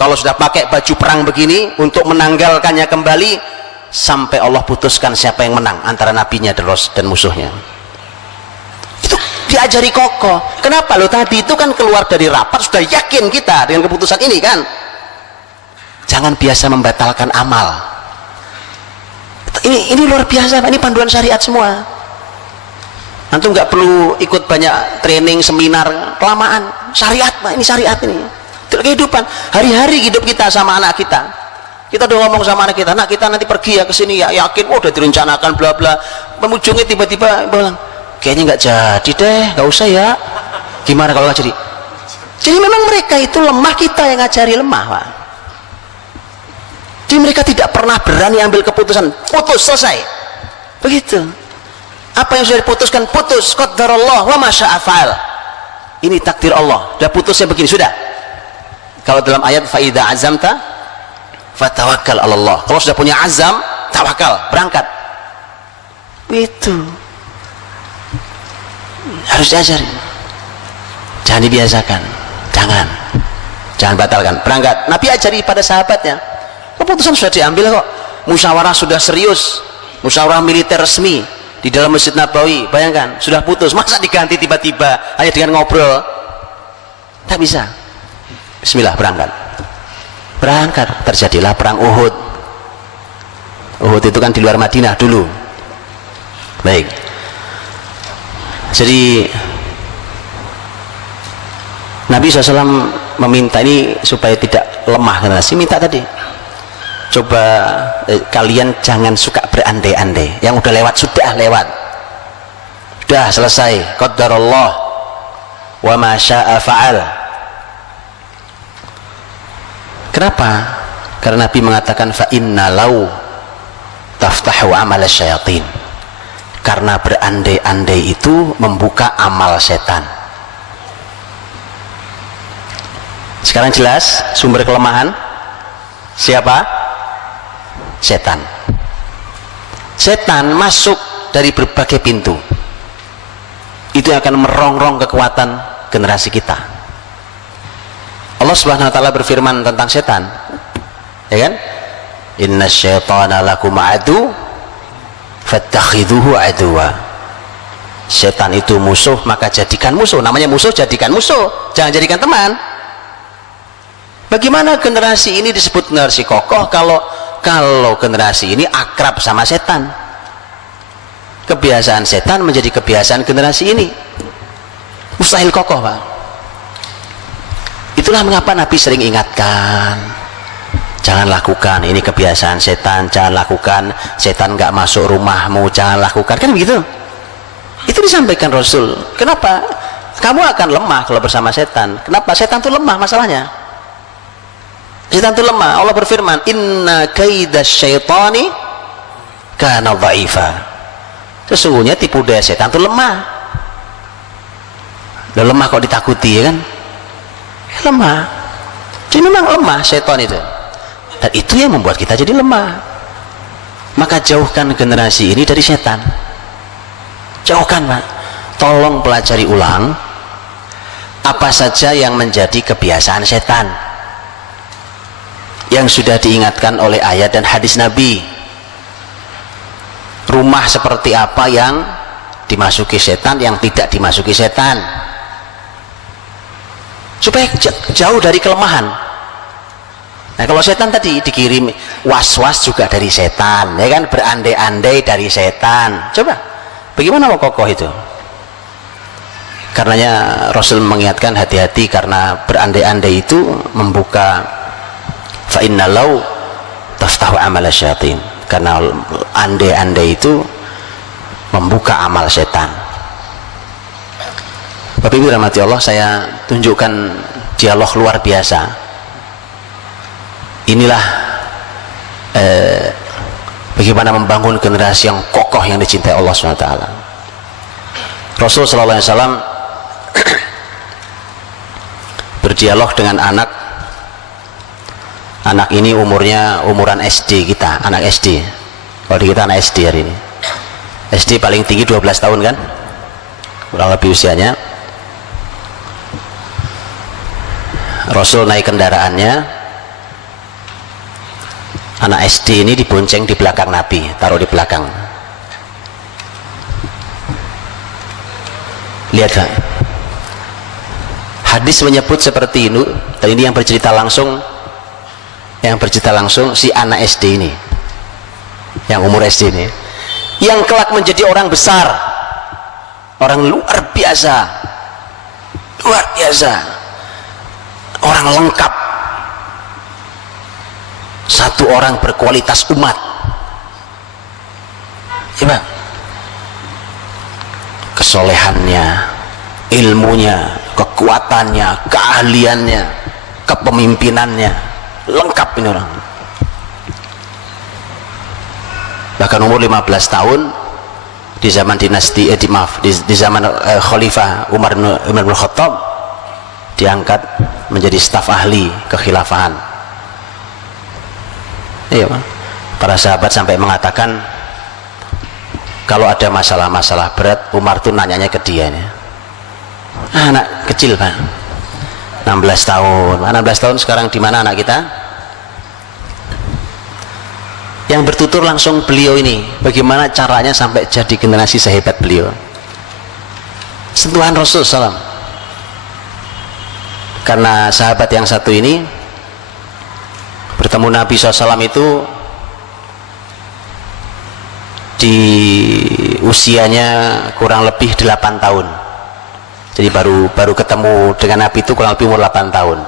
kalau sudah pakai baju perang begini untuk menanggalkannya kembali sampai Allah putuskan siapa yang menang antara nabinya dan musuhnya. Itu diajari kokoh. Kenapa? Lo tadi itu kan keluar dari rapat sudah yakin kita dengan keputusan ini kan. Jangan biasa membatalkan amal. Ini luar biasa Pak, ini panduan syariat semua. Antum nggak perlu ikut banyak training, seminar, kelamaan. Syariat Pak, ini syariat ini. Kehidupan hari-hari hidup kita sama anak kita. Kita udah ngomong sama anak kita, nak kita nanti pergi ya ke sini ya, yakin udah direncanakan bla bla. Ujungnya tiba-tiba bilang, kayaknya nggak jadi deh, nggak usah ya. Gimana kalau nggak jadi? Jadi memang mereka itu lemah, kita yang ngajari lemah Pak. Jadi mereka tidak pernah berani ambil keputusan, putus, selesai. Begitu. Apa yang sudah diputuskan, putus. Qaddarallah wa ma syaa fa'al. Ini takdir Allah. Sudah putusnya begini, sudah. Kalau dalam ayat fa idza azamta fatawakkal 'ala Allah. Kalau sudah punya azam, tawakal, berangkat. Itu. Harus diajari. Jangan dibiasakan. Jangan batalkan. Berangkat. Nabi ajari pada sahabatnya. Keputusan sudah diambil kok, musyawarah sudah serius, musyawarah militer resmi di dalam Masjid Nabawi. Bayangkan, sudah putus, masa diganti tiba-tiba hanya dengan ngobrol? Tak bisa. Bismillah, berangkat. Terjadilah perang Uhud. Uhud itu kan di luar Madinah dulu. Baik, jadi Nabi SAW meminta ini supaya tidak lemah generasi, minta tadi, coba kalian jangan suka berandai-andai. Yang udah lewat sudah lewat, sudah selesai. Qaddarallah wa ma syaa fa'al. Kenapa? Karena Nabi mengatakan fa inna law taftahu amal syayatin. Karena berandai-andai itu membuka amal setan. Sekarang jelas sumber kelemahan siapa? Setan. Setan masuk dari berbagai pintu. Itu yang akan merongrong kekuatan generasi kita. Allah Subhanahu wa taala berfirman tentang setan. Ya kan? Inna syaitana lakum adu fattakhidhuhu aduwa. Setan itu musuh, maka jadikan musuh. Namanya musuh, jadikan musuh, jangan jadikan teman. Bagaimana generasi ini disebut generasi kokoh kalau generasi ini akrab sama setan? Kebiasaan setan menjadi kebiasaan generasi ini, mustahil kokoh Pak. Itulah mengapa Nabi sering ingatkan, jangan lakukan, ini kebiasaan setan, jangan lakukan, setan nggak masuk rumahmu, jangan lakukan, kan begitu. Itu disampaikan Rasul. Kenapa? Kamu akan lemah kalau bersama setan. Kenapa? Setan itu lemah masalahnya. Setan itu lemah. Allah berfirman, inna kaidasyaitani kana dha'ifa. Sesungguhnya tipu daya setan itu lemah. Udah lemah kok ditakuti, ya kan? Lemah. Jadi memang lemah setan itu. Dan itu yang membuat kita jadi lemah. Maka jauhkan generasi ini dari setan. Jauhkan Pak. Tolong pelajari ulang apa saja yang menjadi kebiasaan setan yang sudah diingatkan oleh ayat dan hadis Nabi. Rumah seperti apa yang dimasuki setan, yang tidak dimasuki setan, supaya jauh dari kelemahan. Nah, kalau setan tadi dikirim was-was juga dari setan, ya kan, berandai-andai dari setan. Coba, bagaimana mau kokoh itu? Karenanya Rasul mengingatkan hati-hati, karena berandai-andai itu membuka fa inna law taftahu amal syayatin. Karena andai-andai itu membuka amal setan. Bapak Ibu rahmati Allah, saya tunjukkan dialog luar biasa. Inilah bagaimana membangun generasi yang kokoh yang dicintai Allah SWT. Rasul sallallahu alaihi wasallam berdialog dengan anak ini umuran SD kita, anak SD. Kalau di kita anak SD hari ini, SD paling tinggi 12 tahun kan, kurang lebih usianya. Rasul naik kendaraannya, anak SD ini dibonceng di belakang Nabi, taruh di belakang. Lihat kan, hadis menyebut seperti ini, dan ini yang bercerita langsung si anak SD ini, yang umur SD ini, yang kelak menjadi orang besar, orang luar biasa, orang lengkap, satu orang berkualitas umat. Ya Bang, kesolehannya, ilmunya, kekuatannya, keahliannya, kepemimpinannya, lengkap ini orang. Bahkan umur 15 tahun di zaman dinasti di zaman Khalifah Umar bin Khattab diangkat menjadi staf ahli kekhilafahan. Iya, para sahabat sampai mengatakan kalau ada masalah-masalah berat, Umar tuh nanyanya ke dia nih. Anak kecil Pak, 16 tahun 16 tahun sekarang di mana anak kita? Yang bertutur langsung beliau ini, bagaimana caranya sampai jadi generasi sehebat beliau, sentuhan Rasul SAW. Karena sahabat yang satu ini bertemu Nabi SAW itu di usianya kurang lebih 8 tahun. Jadi baru ketemu dengan Nabi itu kurang lebih umur 8 tahun.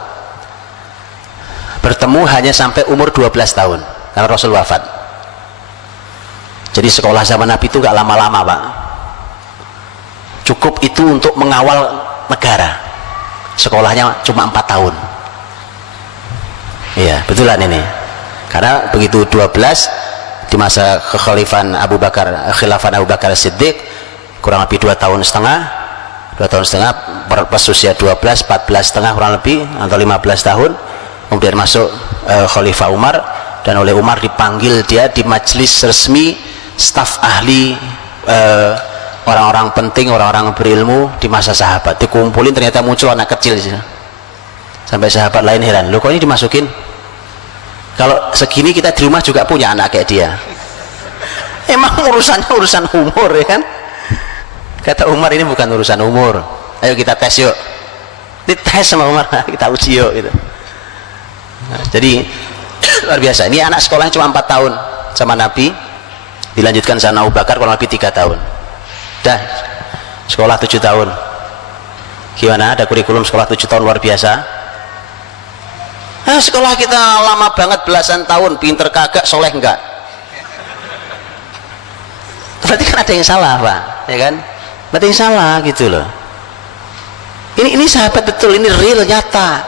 Bertemu hanya sampai umur 12 tahun karena Rasul wafat. Jadi sekolah zaman Nabi itu gak lama-lama Pak, cukup itu untuk mengawal negara. Sekolahnya cuma 4 tahun. Iya betulan ini, karena begitu 12 di masa khilafan Abu Bakar Siddiq, kurang lebih 2 tahun setengah pas usia 12, 14 setengah kurang lebih, atau 15 tahun kemudian masuk Khalifah Umar, dan oleh Umar dipanggil dia di majelis resmi staf ahli, orang-orang penting, orang-orang berilmu di masa sahabat dikumpulin. Ternyata muncul anak kecil di sini. Sampai sahabat lain heran, loh kok ini dimasukin? Kalau segini kita di rumah juga punya anak kayak dia. Emang urusannya urusan umur ya kan? Kata Umar, ini bukan urusan umur, ayo kita tes yuk. Dites sama Umar, kita uji yuk gitu. Nah, jadi luar biasa. Ini anak sekolahnya cuma 4 tahun sama Nabi, dilanjutkan sama Abu Bakar kurang lebih 3 tahun. Dah sekolah 7 tahun. Gimana, ada kurikulum sekolah 7 tahun luar biasa? Sekolah kita lama banget, belasan tahun, pinter kagak, soleh enggak. Berarti kan ada yang salah Pak, ya kan? Berarti yang salah gitu loh. Ini sahabat betul, ini real, nyata.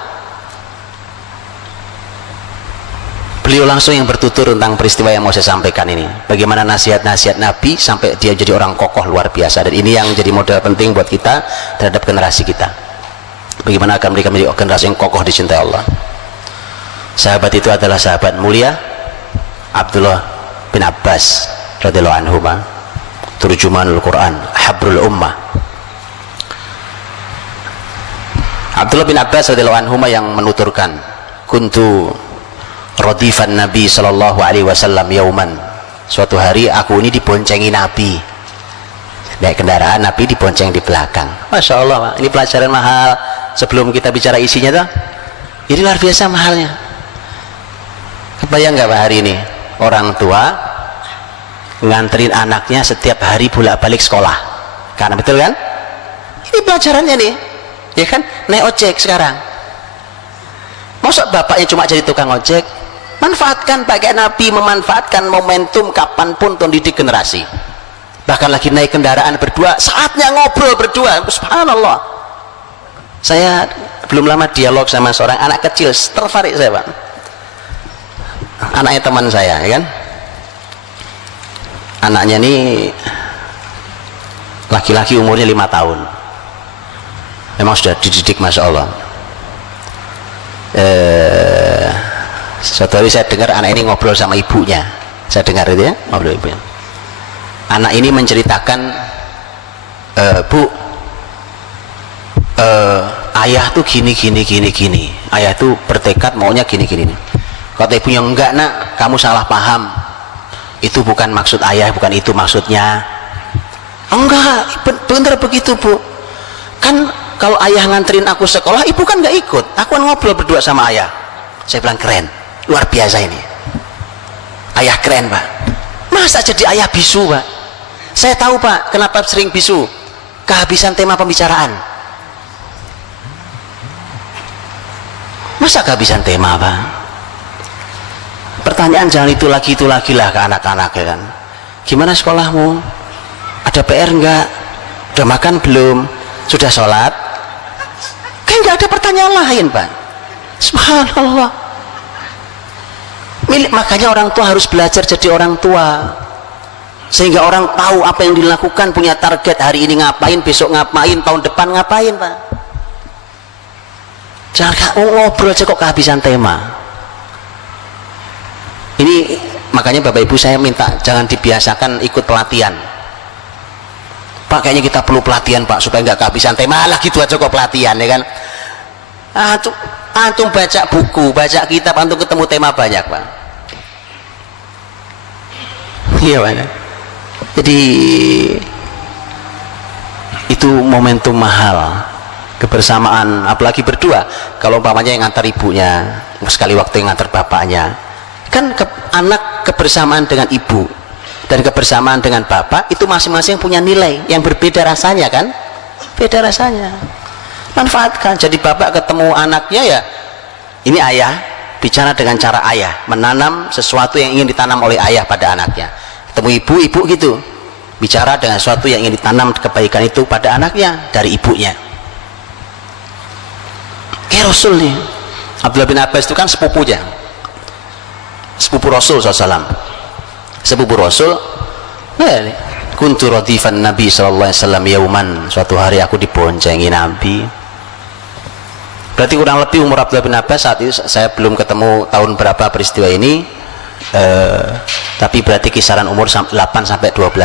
Beliau langsung yang bertutur tentang peristiwa yang mau saya sampaikan ini, bagaimana nasihat-nasihat Nabi sampai dia jadi orang kokoh luar biasa. Dan ini yang jadi modal penting buat kita terhadap generasi kita, bagaimana akan mereka menjadi generasi yang kokoh dicintai Allah. Sahabat itu adalah sahabat mulia Abdullah bin Abbas radhiyallahu anhu, turjumanul Quran, habrul ummah. Abdullah bin Abbas radhiyallahu anhu yang menuturkan, kuntu radifan Nabi sallallahu alaihi wasallam yauman, suatu hari aku ini diboncengi Nabi, naik kendaraan Nabi dibonceng di belakang. Masya Allah Pak, ini pelajaran mahal. Sebelum kita bicara isinya tuh, ini luar biasa mahalnya. Kebayang nggak Pak, hari ini orang tua nganterin anaknya setiap hari bolak-balik sekolah, karena betul kan? Ini pelajarannya nih, ya kan? Naik ojek sekarang, masa bapaknya cuma jadi tukang ojek? Manfaatkan, pakai Nabi memanfaatkan momentum kapanpun untuk didik generasi. Bahkan lagi naik kendaraan berdua, saatnya ngobrol berdua. Subhanallah, saya belum lama dialog sama seorang anak kecil, tertarik saya Pak, anaknya teman saya, ya kan? Anaknya ini laki-laki umurnya 5 tahun, memang sudah dididik Masya Allah. Suatu hari saya dengar anak ini ngobrol sama ibunya, saya dengar itu ya, ngobrol ibunya. Anak ini menceritakan, Bu, ayah tuh gini, ayah tuh bertekad maunya gini. Kata ibunya, enggak nak, kamu salah paham, itu bukan maksud ayah, bukan itu maksudnya. Enggak, bener begitu Bu, kan kalau ayah nganterin aku sekolah, ibu kan nggak ikut, aku kan ngobrol berdua sama ayah. Saya bilang, keren, luar biasa ini, ayah keren Pak. Masa jadi ayah bisu Pak? Saya tahu Pak, kenapa sering bisu, kehabisan tema pembicaraan. Masa kehabisan tema Pak? Pertanyaan jangan itu lagi lah ke anak-anak ya kan. Gimana sekolahmu? Ada PR enggak? Udah makan belum? Sudah sholat? Kan nggak ada pertanyaan lain Pak. Subhanallah. Makanya orang tua harus belajar jadi orang tua, sehingga orang tahu apa yang dilakukan, punya target, hari ini ngapain, besok ngapain, tahun depan ngapain Pak. Jangan ngobrol aja kok kehabisan tema. Ini makanya Bapak Ibu saya minta jangan dibiasakan ikut pelatihan. Pak, kayaknya kita perlu pelatihan Pak supaya nggak kehabisan tema. Lah gitu aja kok pelatihan ya kan. Antum baca buku, baca kitab, antum ketemu tema banyak Pak. Iya Pak. Jadi itu momentum mahal, kebersamaan, apalagi berdua. Kalau umpamanya yang ngantar ibunya, sekali waktu yang ngantar bapaknya, kan anak kebersamaan dengan ibu dan kebersamaan dengan bapak itu masing-masing punya nilai yang berbeda rasanya kan, beda rasanya. Manfaatkan. Jadi bapak ketemu anaknya ya, ini ayah bicara dengan cara ayah, menanam sesuatu yang ingin ditanam oleh ayah pada anaknya. Ketemu ibu gitu, bicara dengan sesuatu yang ingin ditanam kebaikan itu pada anaknya dari ibunya. Kayak Rasul nih, Abdullah bin Abbas itu kan sepupunya, sepupu Rasul SAW, sepupu Rasul. Kuntu radifan Nabi SAW yauman, suatu hari aku diboncengi Nabi. Berarti kurang lebih umur Abdullah bin Abbas saat itu, saya belum ketemu tahun berapa peristiwa ini, tapi berarti kisaran umur 8-12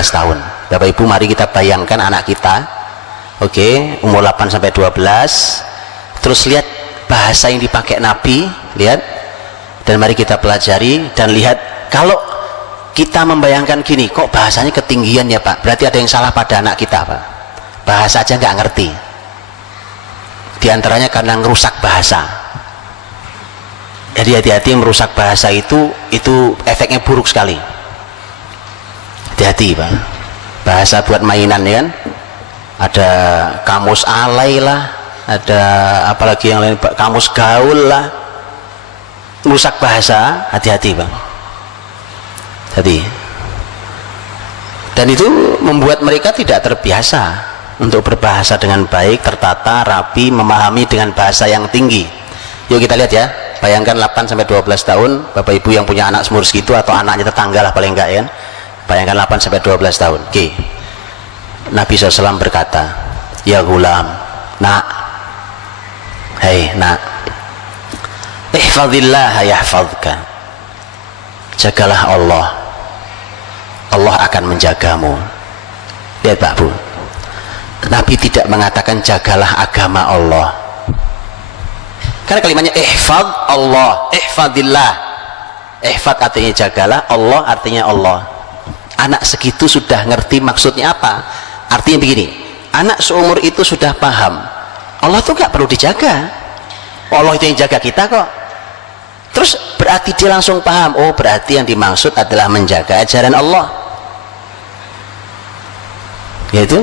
tahun. Bapak Ibu, mari kita bayangkan anak kita, oke, umur 8-12, terus lihat bahasa yang dipakai Nabi, lihat, dan mari kita pelajari dan lihat. Kalau kita membayangkan gini, kok bahasanya ketinggian ya Pak, berarti ada yang salah pada anak kita Pak. Bahasa aja nggak ngerti, di antaranya karena ngerusak bahasa. Jadi hati-hati, merusak bahasa itu efeknya buruk sekali. Hati-hati Pak. Bahasa buat mainan ya kan, ada kamus alay lah, ada apalagi yang lain, kamus gaul lah, merusak bahasa. Hati-hati Pak, jadi. Dan itu membuat mereka tidak terbiasa untuk berbahasa dengan baik, tertata, rapi, memahami dengan bahasa yang tinggi. Yuk kita lihat ya, bayangkan 8-12 tahun, Bapak Ibu yang punya anak seumur segitu atau anaknya tetangga lah paling enggak ya kan, bayangkan 8-12 tahun. Oke, Nabi SAW berkata, ya gulam, nak, hei nak, ihfadillah yahfadka, jagalah Allah, Allah akan menjagamu. Lihat Pak Bu, Nabi tidak mengatakan jagalah agama Allah, karena kalimatnya ihfad Allah, ihfadillah. Ihfad artinya jagalah, Allah artinya Allah. Anak segitu sudah ngerti maksudnya apa. Artinya begini, anak seumur itu sudah paham Allah tuh gak perlu dijaga, Allah itu yang jaga kita kok. Terus berarti dia langsung paham, oh berarti yang dimaksud adalah menjaga ajaran Allah, yaitu.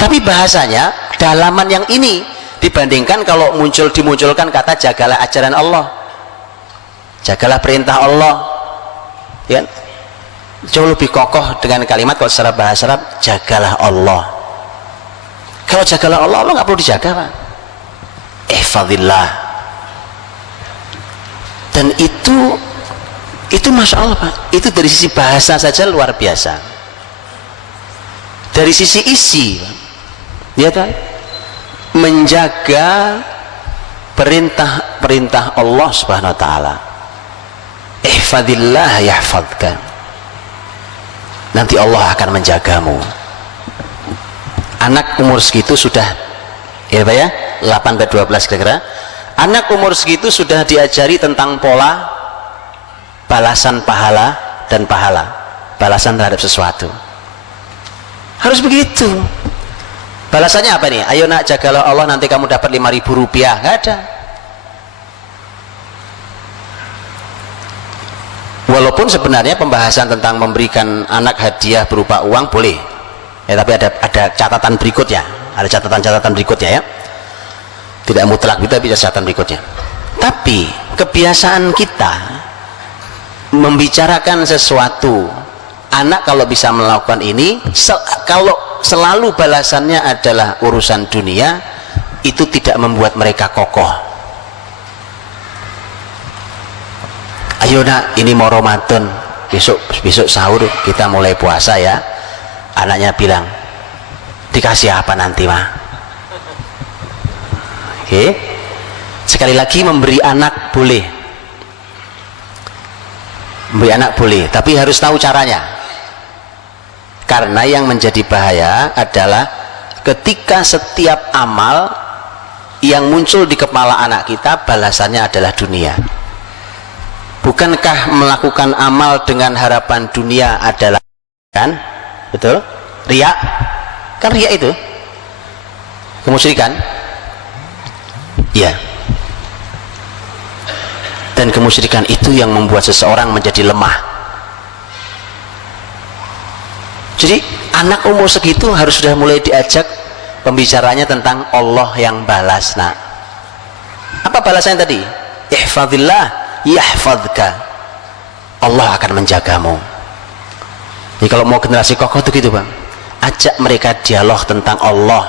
Tapi bahasanya dalaman yang ini dibandingkan kalau dimunculkan kata jagalah ajaran Allah, jagalah perintah Allah ya, jauh lebih kokoh dengan kalimat kalau secara bahasa Arab jagalah Allah. Kalau jagalah Allah, Allah nggak perlu dijaga Pak. Ihfadillah. Dan itu Masya Allah Pak, itu dari sisi bahasa saja luar biasa. dari sisi isi, ya kan? Menjaga perintah Allah Subhanahu wa taala. Ihfadillah yahfadka. Nanti Allah akan menjagamu. Anak umur segitu sudah, ya Pak ya, 8-12 kira-kira. Anak umur segitu sudah diajari tentang pola balasan pahala dan pahala, balasan terhadap sesuatu. Harus begitu. Balasannya apa nih? Ayo nak, jagalah Allah, nanti kamu dapat 5.000 rupiah. Nggak ada. Walaupun sebenarnya pembahasan tentang memberikan anak hadiah berupa uang boleh, ya, tapi ada catatan berikutnya, ada catatan berikutnya ya. Tidak mutlak, kita bisa catatan berikutnya. Tapi kebiasaan kita membicarakan sesuatu, anak kalau bisa melakukan ini, kalau selalu balasannya adalah urusan dunia, itu tidak membuat mereka kokoh. Ayo nak, ini mau Ramadan, besok sahur kita mulai puasa ya. Anaknya bilang, dikasih apa nanti mah? Oke. Sekali lagi, memberi anak boleh, memberi anak boleh, tapi harus tahu caranya. Karena yang menjadi bahaya adalah ketika setiap amal yang muncul di kepala anak kita balasannya adalah dunia. Bukankah melakukan amal dengan harapan dunia adalah, kan? Betul? Riya? Kan riya itu kemusyrikan? Ya. Dan kemusyrikan itu yang membuat seseorang menjadi lemah. Jadi anak umur segitu harus sudah mulai diajak pembicaranya tentang Allah yang balas. Nah, apa balasannya tadi? Ihfadillah yahfadka. Allah akan menjagamu. Jadi kalau mau generasi kokoh itu gitu Bang, ajak mereka dialog tentang Allah.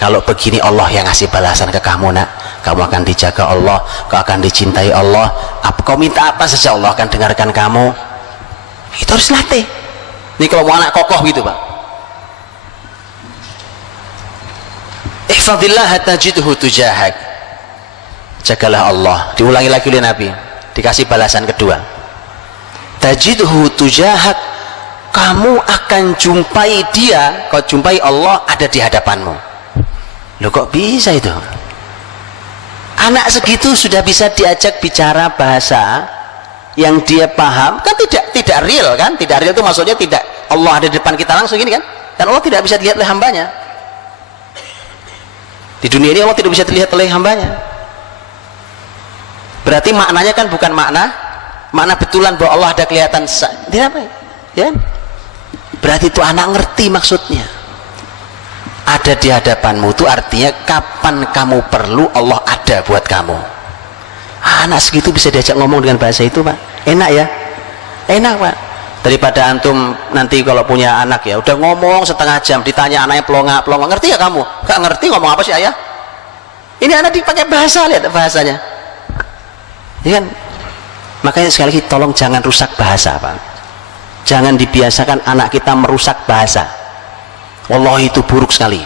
Kalau begini Allah yang ngasih balasan ke kamu nak, kamu akan dijaga Allah, kau akan dicintai Allah, kau minta apa saja Allah akan dengarkan kamu. Itu harus latih. Ini kalau mau anak kokoh gitu Bang. Ihfadillah tajidhu tujahak. Jagalah Allah. Diulangi lagi oleh Nabi, dikasih balasan kedua. Tajidhu tujahak, kamu akan jumpai dia, kau jumpai Allah ada di hadapanmu. Loh kok bisa itu? Anak segitu sudah bisa diajak bicara bahasa yang dia paham, kan tidak real kan? Tidak real itu maksudnya tidak Allah ada di depan kita langsung gini kan? Dan Allah tidak bisa dilihat oleh hambanya. Di dunia ini Allah tidak bisa dilihat oleh hambanya. Berarti maknanya kan bukan makna betulan bahwa Allah ada kelihatan, tidak apa ya? Berarti itu anak ngerti maksudnya. Ada di hadapanmu itu artinya kapan kamu perlu Allah ada buat kamu. Anak segitu bisa diajak ngomong dengan bahasa itu Pak, enak ya? Enak Pak. Daripada antum nanti kalau punya anak ya udah ngomong setengah jam, ditanya anaknya pelonga, ngerti ya kamu? Gak ngerti ngomong apa sih ayah? Ini anak dipakai bahasa, lihat bahasanya ya kan? Makanya sekali lagi tolong jangan rusak bahasa Pak. Jangan dibiasakan anak kita merusak bahasa. Wallahi itu buruk sekali.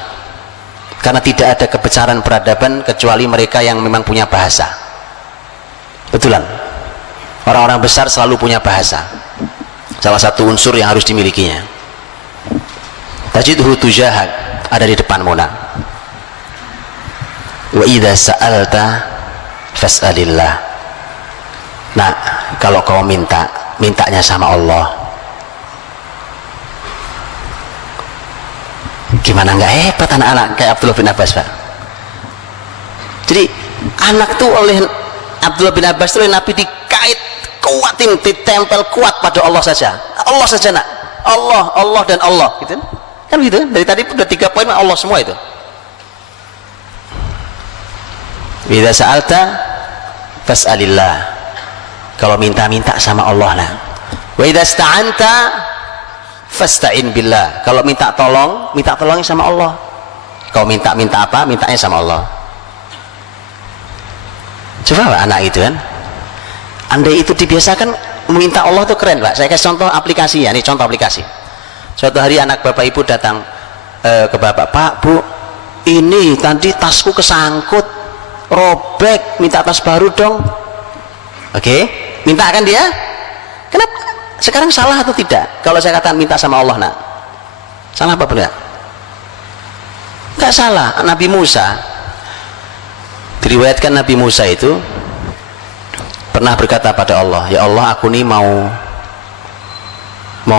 Karena tidak ada kebesaran peradaban kecuali mereka yang memang punya bahasa. Betulan. Orang-orang besar selalu punya bahasa. Salah satu unsur yang harus dimilikinya. Tajidhu tujahak, ada di depanmu nak. Wa idza sa'alta fas'alillah. Nah, kalau kau mintanya sama Allah. Gimana nggak hebat anak-anak kayak Abdullah bin Abbas Pak? Jadi anak tuh oleh Abdullah bin Abbas itu oleh Nabi dikait kuatin, ditempel kuat pada Allah saja nak. Allah dan Allah gitu kan gitu. Dari tadi udah 3 poin Allah semua itu. Idza sa'alta fas'alillah, kalau minta sama Allah nah. Wa idza sta'anta fasta'in billah, kalau minta tolongnya sama Allah. Kau minta apa, mintanya sama Allah. Coba Pak, anak itu kan, andai itu dibiasakan meminta Allah tuh keren Pak. Saya kasih contoh aplikasi ya, ini contoh aplikasi. Suatu hari anak bapak ibu datang ke bapak, "Pak, Bu, ini tadi tasku kesangkut, robek, minta tas baru dong." Oke, minta kan dia? Kenapa? Sekarang salah atau tidak kalau saya katakan minta sama Allah, nak? Salah apa benar? Enggak salah. Nabi Musa, diriwayatkan Nabi Musa itu pernah berkata pada Allah, "Ya Allah, aku nih mau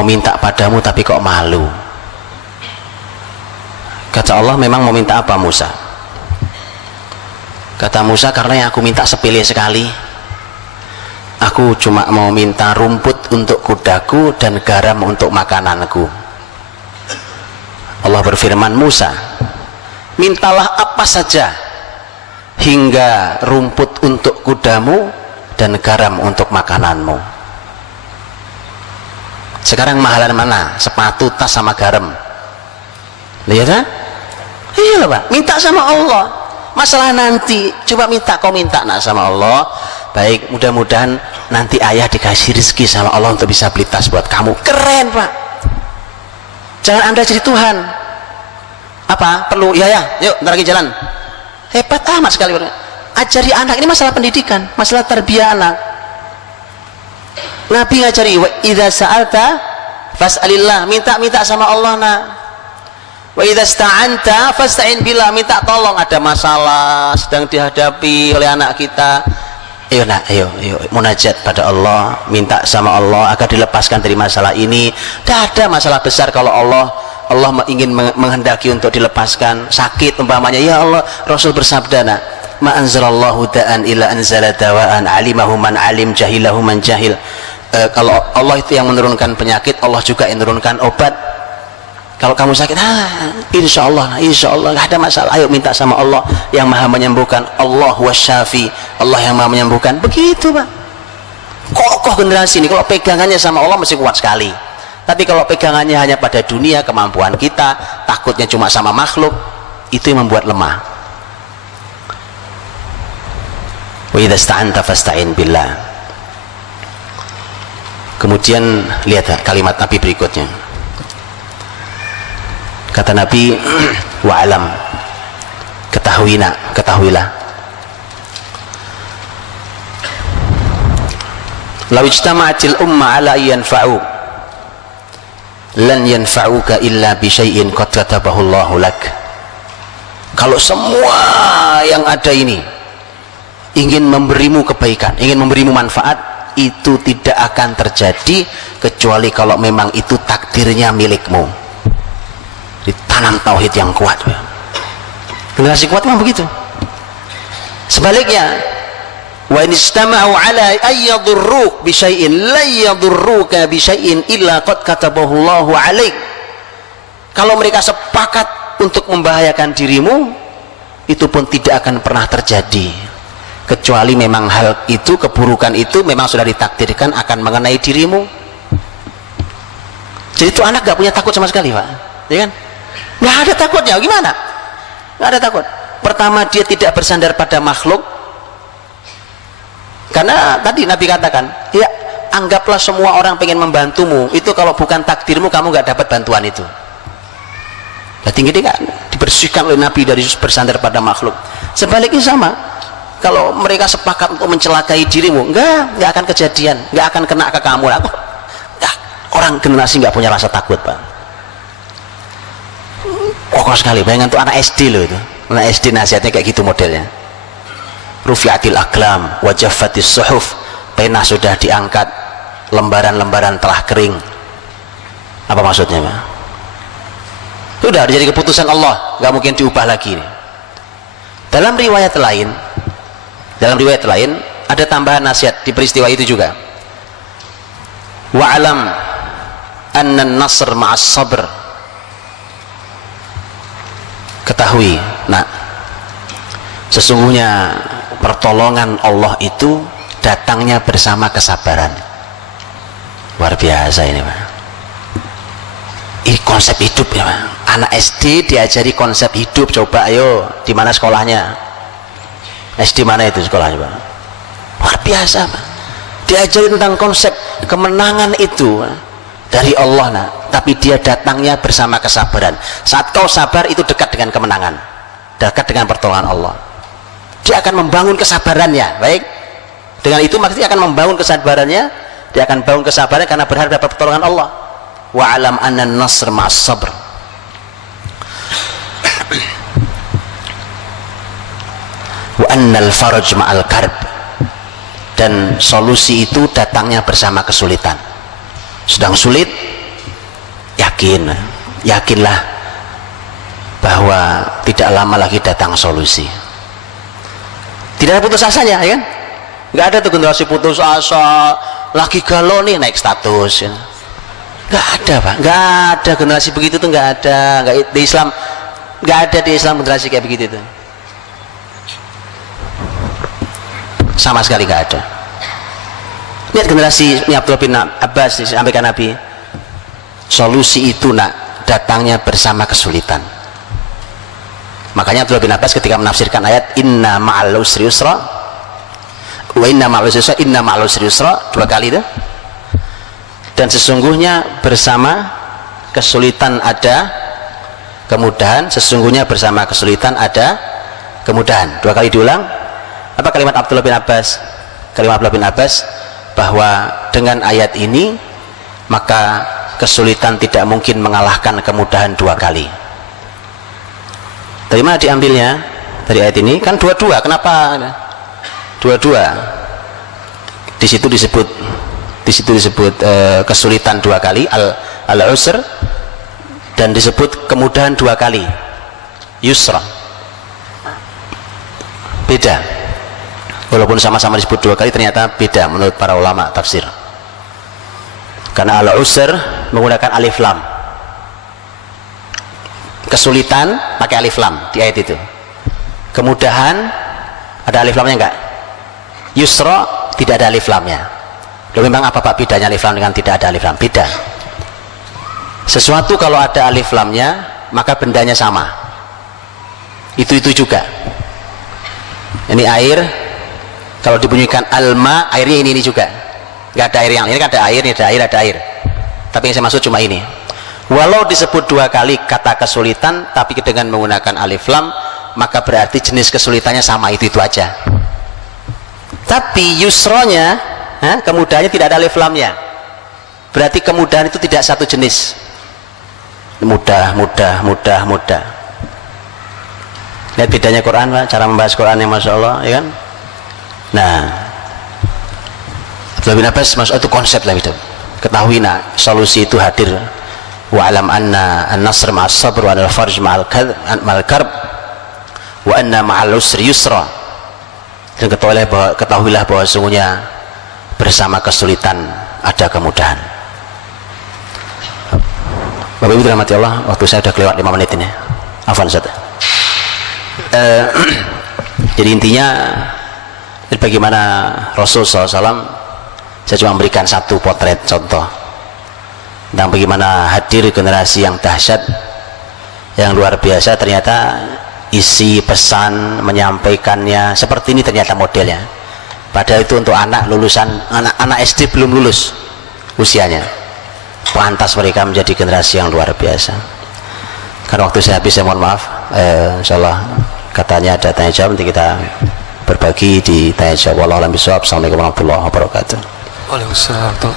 minta padamu tapi kok malu." Kata Allah, "Memang mau minta apa Musa?" Kata Musa, "Karena yang aku minta sepele sekali. Aku cuma mau minta rumput untuk kudaku dan garam untuk makananku." Allah berfirman, "Musa, mintalah apa saja hingga rumput untuk kudamu dan garam untuk makananmu." Sekarang mahalan mana? Sepatu, tas sama garam. Lihat kan? Iya Pak, minta sama Allah. Masalah nanti, coba minta, kau minta nak sama Allah. Baik, mudah-mudahan nanti ayah dikasih rezeki sama Allah untuk bisa beli tas buat kamu. Keren Pak. Jangan Anda jadi Tuhan. Apa? Perlu? Ya, yuk, ntar lagi jalan. Hebat amat sekali. Ajari anak, ini masalah pendidikan, masalah tarbiyah anak. Nabi ngajari, "Wa idza sa'alta fas'alillah." Minta sama Allah, nak. "Wa idza sta'anta fasta'in billah." Minta tolong, ada masalah sedang dihadapi oleh anak kita. Ayo nak, ayo munajat pada Allah, minta sama Allah agar dilepaskan dari masalah ini. Tidak ada masalah besar kalau Allah ingin menghendaki untuk dilepaskan. Sakit umpamanya, ya Allah, Rasul bersabda, nak, "Ma anzalallahu da'an illa anzala dawa'an, alimahu man alim, jahilahu man jahil." Kalau Allah itu yang menurunkan penyakit, Allah juga yang menurunkan obat. Kalau kamu sakit, insya Allah nggak ada masalah. Ayo minta sama Allah yang maha menyembuhkan. Allah wasyafi, Allah yang maha menyembuhkan. Begitu Pak. Kokoh generasi ini. Kalau pegangannya sama Allah mesti kuat sekali. Tapi kalau pegangannya hanya pada dunia, kemampuan kita, takutnya cuma sama makhluk, itu yang membuat lemah. Wa idza sta'anta fasta'in billah. Kemudian lihat kalimat Nabi berikutnya. Kata Nabi, "Wa'alam, ketahuilah, law ijtama'atil umma ala yanfa'u lan yanfa'uka illa bi syai'in qad katabahu Allahu lak." Kalau semua yang ada ini ingin memberimu kebaikan, ingin memberimu manfaat, itu tidak akan terjadi kecuali kalau memang itu takdirnya milikmu. Ditanam tauhid yang kuat. Generasi kuat memang begitu. Sebaliknya, wa in istama'u ala ayyadurruk bi syai'in la yadurruka bi syai'in illa qad katabahu Allahu 'alaik. Kalau mereka sepakat untuk membahayakan dirimu, itu pun tidak akan pernah terjadi kecuali memang hal itu, keburukan itu memang sudah ditakdirkan akan mengenai dirimu. Jadi itu anak gak punya takut sama sekali Pak, ya kan? Nggak ada takutnya, gimana? Nggak ada takut. Pertama, dia tidak bersandar pada makhluk, karena tadi Nabi katakan, ya anggaplah semua orang pengen membantumu, itu kalau bukan takdirmu kamu nggak dapat bantuan itu. Berarti gini kan, dibersihkan oleh Nabi dari bersandar pada makhluk. Sebaliknya sama, kalau mereka sepakat untuk mencelakai dirimu, nggak akan kejadian, nggak akan kena ke kamu. Orang generasi nggak punya rasa takut Pak. Kokoh sekali. Bayangkan tuh anak SD loh itu. Anak SD nasihatnya kayak gitu modelnya. Rufi'atil aqlam wa jaffatis suhuf. Pena sudah diangkat, lembaran-lembaran telah kering. Apa maksudnya Pak? Sudah jadi keputusan Allah, nggak mungkin diubah lagi. Dalam riwayat lain ada tambahan nasihat di peristiwa itu juga. Wa'alam anna an-nasr ma'as sabr. Ketahui, nak, sesungguhnya pertolongan Allah itu datangnya bersama kesabaran. Luar biasa ini Pak. Ini konsep hidup ya Pak. Anak SD diajari konsep hidup. Coba ayo, di mana sekolahnya? SD mana itu sekolahnya Pak? Luar biasa Pak. Diajari tentang konsep kemenangan itu. dari Allah nak, tapi dia datangnya bersama kesabaran. Saat kau sabar itu dekat dengan kemenangan, dekat dengan pertolongan Allah. Dia akan membangun kesabarannya. Baik, dengan itu maksudnya akan membangun kesabarannya. Dia akan bangun kesabaran karena berharap dapat pertolongan Allah. Wa alam anna nasr ma'as sabr. Wa annal faraj ma'al karb. Dan solusi itu datangnya bersama kesulitan. Sedang sulit, yakinlah bahwa tidak lama lagi datang solusi. Tidak ada putus asanya, ya kan? Nggak ada tuh generasi putus asa, lagi galau nih naik status, ya. Nggak ada, Pak. Nggak ada generasi begitu tuh, nggak ada. Nggak di Islam, nggak ada di Islam generasi kayak begitu tuh. Sama sekali nggak ada. Lihat generasi Abdullah bin Abbas disampaikan Nabi, solusi itu nak datangnya bersama kesulitan. Makanya Abdullah bin Abbas ketika menafsirkan ayat inna ma'al usri yusra wa inna ma'al usri yusra, inna ma'al usri yusra, 2 kali itu, dan sesungguhnya bersama kesulitan ada kemudahan, sesungguhnya bersama kesulitan ada kemudahan. 2 kali diulang. Apa kalimat Abdullah bin Abbas? Kalimat Abdullah bin Abbas bahwa dengan ayat ini maka kesulitan tidak mungkin mengalahkan kemudahan 2 kali. Dari mana diambilnya? Dari ayat ini kan 2-2. Kenapa 2-2? Di situ disebut kesulitan 2 kali, al-usr, dan disebut kemudahan 2 kali, yusra. Beda. Walaupun sama-sama disebut 2 kali, ternyata beda menurut para ulama tafsir. Karena al-usr menggunakan alif lam, kesulitan pakai alif lam di ayat itu. Kemudahan ada alif lamnya enggak? Yusra tidak ada alif lamnya. Loh, memang apa Pak bedanya alif lam dengan tidak ada alif lam? Beda. Sesuatu kalau ada alif lamnya maka bendanya sama. Itu juga. Ini air, kalau dibunyikan alma, airnya ini juga. Nggak ada air yang ini, kan ada air, ini ada air, ada air. Tapi yang saya maksud cuma ini. Walau disebut 2 kali kata kesulitan, tapi dengan menggunakan alif lam, maka berarti jenis kesulitannya sama, itu aja. Tapi yusronya, kemudahannya tidak ada alif lamnya. Berarti kemudahan itu tidak satu jenis. Mudah. Lihat bedanya Quran, Pak, cara membahas Quran yang Masya Allah, ya kan? Nah, Abdullah bin Abbas masuk itu konsep lah itu. Ketahui nak solusi itu hadir. Wa alam anna an-nasr ma'as sabr wa al-farj ma'al karb wa anna ma'al usri yusra. Dan ketahuilah bahwa sungguhnya bersama kesulitan ada kemudahan. Bapak Ibu dirahmati Allah, waktu saya sudah kelewat 5 menit ini. Afwan Ustaz. Jadi intinya bagaimana Rasul SAW, saya cuma memberikan satu potret contoh tentang bagaimana hadir generasi yang dahsyat, yang luar biasa. Ternyata isi pesan menyampaikannya seperti ini ternyata modelnya. Padahal itu untuk anak lulusan, anak SD belum lulus usianya. Pantas mereka menjadi generasi yang luar biasa. Karena waktu saya habis, saya mohon maaf. Insyaallah katanya ada tanya jawab, nanti kita berbagi di tanya jawab. Wallahu a'lam bishawab. Assalamualaikum warahmatullahi wabarakatuh. Waalaikumsalam.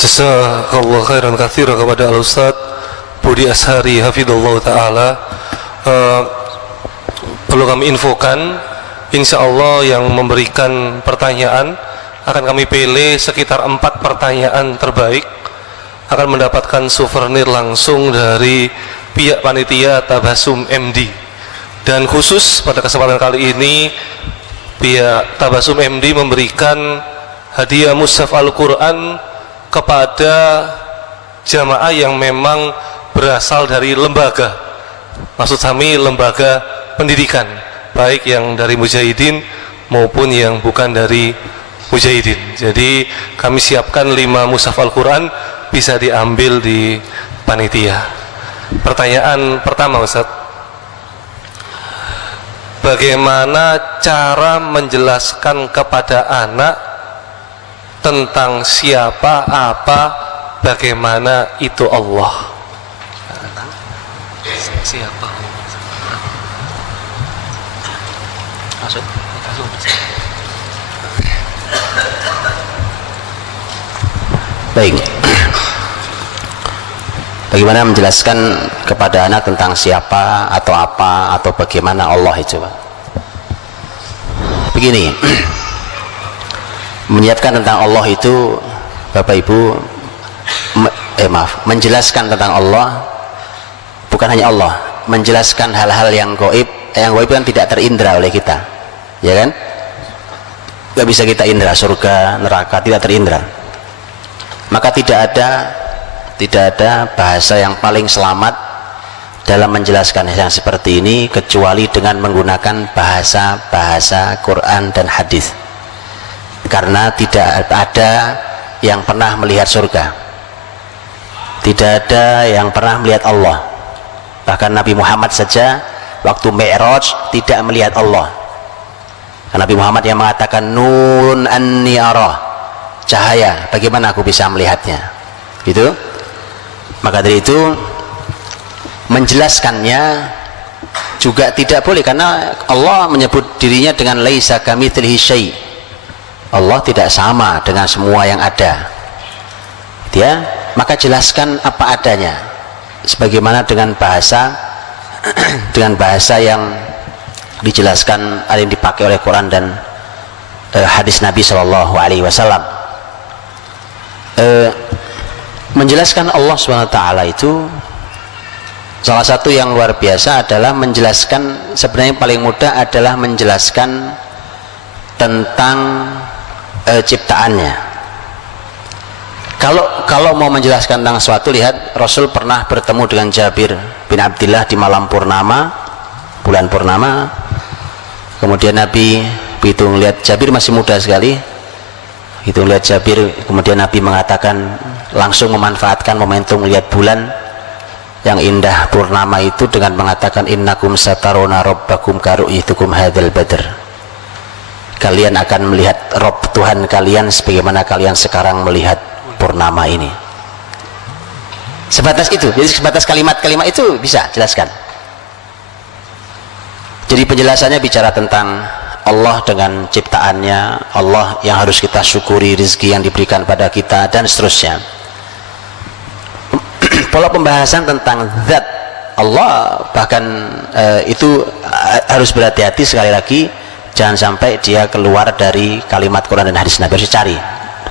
Jazakallahu khairan katsiran kepada Al-Ustaz Budi Ashari hafidhullah taala. Perlu kami infokan, insyaallah yang memberikan pertanyaan akan kami pilih sekitar 4 pertanyaan terbaik, akan mendapatkan souvenir langsung dari pihak panitia Tabasum MD. Dan khusus pada kesempatan kali ini pihak Tabasum MD memberikan hadiah mushaf Al-Quran kepada jamaah yang memang berasal dari lembaga, maksud kami lembaga pendidikan, baik yang dari Mujahidin maupun yang bukan dari Mujahidin. Jadi kami siapkan 5 mushaf Al-Quran, bisa diambil di panitia. Pertanyaan pertama, Ustaz, bagaimana cara menjelaskan kepada anak tentang siapa, apa, bagaimana itu Allah. Siapa? Baik. Bagaimana menjelaskan kepada anak tentang siapa atau apa atau bagaimana Allah itu, Pak? Begini. Menyiapkan tentang Allah itu, Bapak Ibu, menjelaskan tentang Allah bukan hanya Allah, menjelaskan hal-hal yang gaib kan tidak terindra oleh kita, ya kan? Gak bisa kita indra, surga, neraka tidak terindra. Maka tidak ada bahasa yang paling selamat dalam menjelaskan yang seperti ini kecuali dengan menggunakan bahasa Quran dan hadis. Karena tidak ada yang pernah melihat surga, tidak ada yang pernah melihat Allah. Bahkan Nabi Muhammad saja waktu Mi'raj tidak melihat Allah. Karena Nabi Muhammad yang mengatakan nurun anni arah, cahaya, bagaimana aku bisa melihatnya, gitu. Maka dari itu menjelaskannya juga tidak boleh, karena Allah menyebut dirinya dengan laisa kamitslihi syai'. Allah tidak sama dengan semua yang ada, ya. Maka jelaskan apa adanya, sebagaimana dengan bahasa yang dijelaskan yang dipakai oleh Quran dan hadis Nabi Shallallahu Alaihi Wasallam. Menjelaskan Allah SWT itu salah satu yang luar biasa adalah menjelaskan, sebenarnya paling mudah adalah menjelaskan tentang ciptaannya. Kalau mau menjelaskan tentang sesuatu, lihat Rasul pernah bertemu dengan Jabir bin Abdillah di malam purnama, bulan purnama. Kemudian Nabi begitu melihat Jabir masih muda sekali, itu melihat Jabir, kemudian Nabi mengatakan, langsung memanfaatkan momentum melihat bulan yang indah purnama itu dengan mengatakan innakum sataruna rabbakum karu'itukum hadzal badr. Kalian akan melihat Rob Tuhan kalian sebagaimana kalian sekarang melihat purnama ini. Sebatas itu, jadi sebatas kalimat-kalimat itu bisa jelaskan. Jadi penjelasannya bicara tentang Allah dengan ciptaannya, Allah yang harus kita syukuri, rezeki yang diberikan pada kita, dan seterusnya. Pola pembahasan tentang zat Allah bahkan itu harus berhati-hati, sekali lagi jangan sampai dia keluar dari kalimat Quran dan hadis Nabi. Harus dicari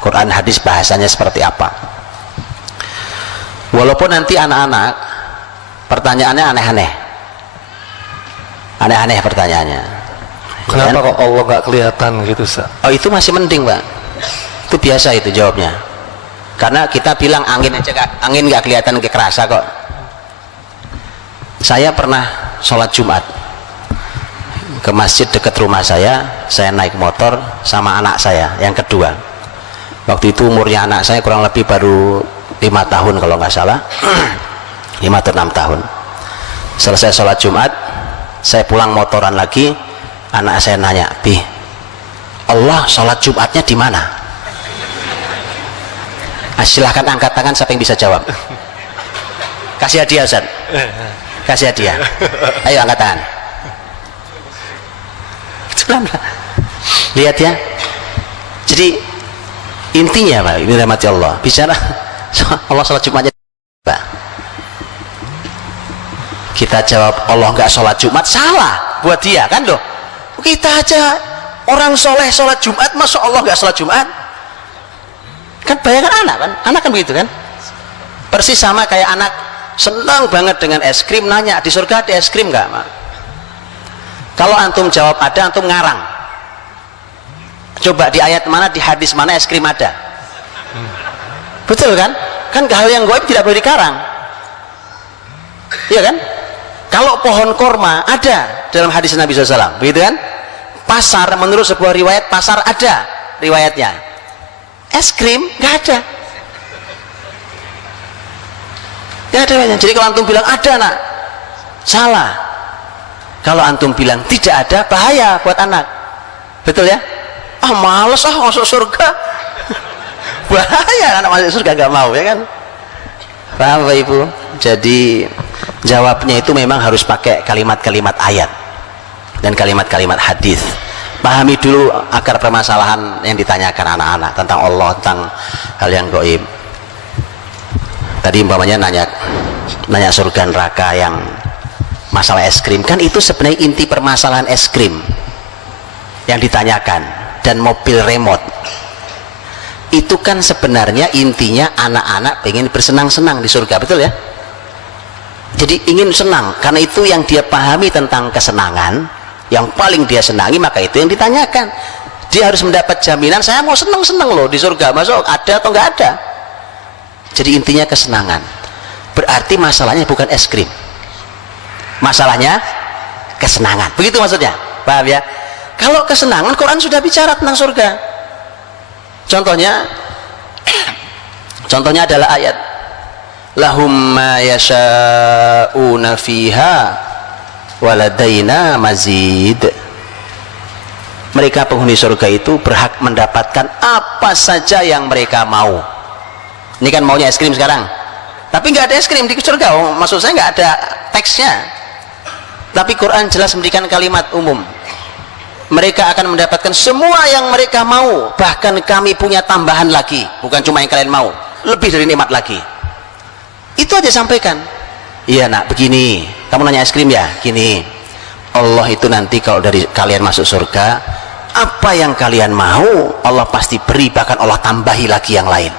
Quran hadis bahasanya seperti apa. Walaupun nanti anak-anak pertanyaannya aneh-aneh pertanyaannya. Kenapa kok Allah nggak kelihatan gitu, Ustaz? Oh, itu masih mending, Pak. Itu biasa itu jawabnya. Karena kita bilang angin aja, angin nggak kelihatan, nggak kerasa kok. Saya pernah sholat Jumat ke masjid dekat rumah saya naik motor sama anak saya yang kedua. Waktu itu umurnya anak saya kurang lebih baru 5 tahun kalau nggak salah, 5 atau 6 tahun. Selesai sholat Jumat, saya pulang motoran lagi, anak saya nanya, "Bi, Allah sholat Jumatnya di mana?" Silahkan angkat tangan siapa yang bisa jawab. Kasih hadiah, Ustaz. Kasih hadiah. Ayo angkat tangan. Lihat ya. Jadi intinya, Pak, ini rahmati Allah, bicara Allah sholat Jumatnya, Pak. Kita jawab Allah nggak sholat Jumat, salah buat dia kan loh. Kita aja orang soleh sholat Jumat, masa Allah nggak sholat Jumat? Kan bayangkan anak kan begitu kan, persis sama kayak anak senang banget dengan es krim, nanya di surga ada es krim nggak, Mak? Kalau antum jawab ada, antum ngarang. Coba di ayat mana, di hadis mana es krim ada? Betul kan? Kan hal yang gaib tidak boleh dikarang, iya kan? Kalau pohon korma ada dalam hadis Nabi SAW, begitu kan? Pasar, menurut sebuah riwayat pasar ada riwayatnya, es krim nggak ada. Nggak ada riwayatnya. Jadi kalau antum bilang ada, nak, salah. Kalau antum bilang tidak ada, bahaya buat anak. Betul ya? Males masuk surga. Bahaya anak masuk surga, nggak mau, ya kan? Paham Bapak Ibu? Jadi jawabnya itu memang harus pakai kalimat-kalimat ayat dan kalimat-kalimat hadis. Pahami dulu akar permasalahan yang ditanyakan anak-anak tentang Allah, tentang hal yang gaib. Tadi umpamanya nanya surga neraka, yang masalah es krim, kan itu sebenarnya inti permasalahan es krim yang ditanyakan, dan mobil remote itu kan sebenarnya intinya anak-anak pengen bersenang-senang di surga, betul ya? Jadi ingin senang, karena itu yang dia pahami tentang kesenangan, yang paling dia senangi, maka itu yang ditanyakan. Dia harus mendapat jaminan, saya mau senang-senang loh di surga, masuk ada atau enggak ada. Jadi intinya kesenangan. Berarti masalahnya bukan es krim, masalahnya kesenangan, begitu maksudnya, paham ya? Kalau kesenangan, Quran sudah bicara tentang surga. Contohnya adalah ayat lahum ma yasha'una fiha waladaina mazid. Mereka penghuni surga itu berhak mendapatkan apa saja yang mereka mau. Ini kan maunya es krim sekarang, tapi nggak ada es krim di surga. Oh, maksud saya nggak ada teksnya, tapi Quran jelas memberikan kalimat umum. Mereka akan mendapatkan semua yang mereka mau, bahkan kami punya tambahan lagi, bukan cuma yang kalian mau, lebih dari nikmat lagi. Itu aja sampaikan. Iya nak, begini, kamu nanya es krim ya, gini, Allah itu nanti kalau dari kalian masuk surga, apa yang kalian mau Allah pasti beri, bahkan Allah tambahi lagi yang lain.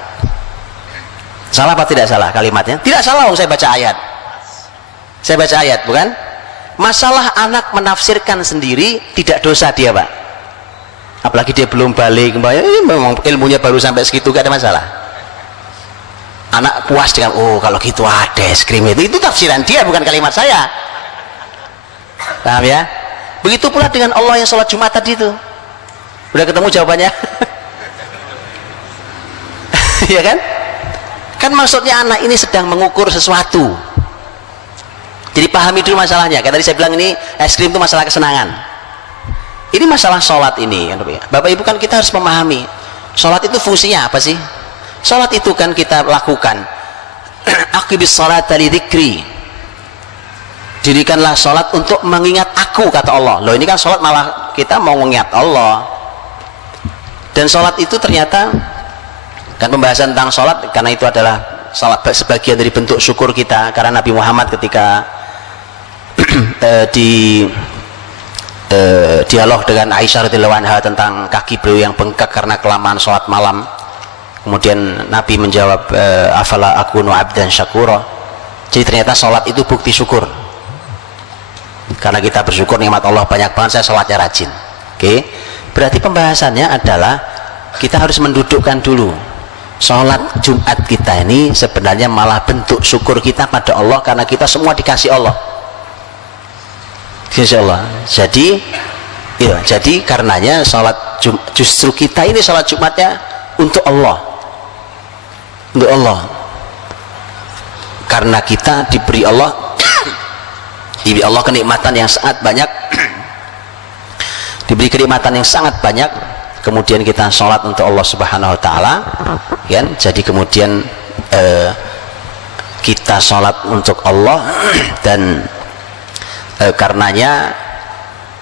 Salah apa tidak salah kalimatnya? Tidak salah, saya baca ayat, bukan? Masalah anak menafsirkan sendiri tidak dosa dia, Pak. Apalagi dia belum balik, memang ilmunya baru sampai segitu, gak ada masalah. Anak puas dengan, oh kalau gitu ada es krim, itu tafsiran dia, bukan kalimat saya. Paham ya? Begitu pula dengan Allah yang sholat Jumat tadi itu. Udah ketemu jawabannya? Ya kan? Kan maksudnya anak ini sedang mengukur sesuatu. Jadi pahami dulu masalahnya. Kayak tadi saya bilang, ini es krim itu masalah kesenangan. Ini masalah sholat ini, Bapak Ibu, kan kita harus memahami sholat itu fungsinya apa sih? Sholat itu kan kita lakukan aqibis sholata li dzikri, dirikanlah sholat untuk mengingat aku, kata Allah. Loh, ini kan sholat malah kita mau mengingat Allah. Dan sholat itu ternyata kan pembahasan tentang sholat, karena itu adalah sholat sebagian dari bentuk syukur kita, karena Nabi Muhammad ketika di dialog dengan Aisyah radhiyallahu anha tentang kaki beliau yang bengkak karena kelamaan sholat malam, kemudian Nabi menjawab, afala akunu abdan syakura. Jadi ternyata sholat itu bukti syukur, karena kita bersyukur nikmat Allah banyak banget, saya sholatnya rajin. Oke, berarti pembahasannya adalah kita harus mendudukkan dulu sholat Jumat kita ini sebenarnya malah bentuk syukur kita pada Allah, karena kita semua dikasih Allah. Insya Allah. Jadi ya, jadi karenanya sholat justru kita ini sholat Jumatnya untuk Allah, untuk Allah, karena kita diberi Allah diberi Allah kenikmatan yang sangat banyak, diberi kenikmatan yang sangat banyak, kemudian kita sholat untuk Allah Subhanahu Wa Taala, kan? Jadi kemudian kita sholat untuk Allah, dan karenanya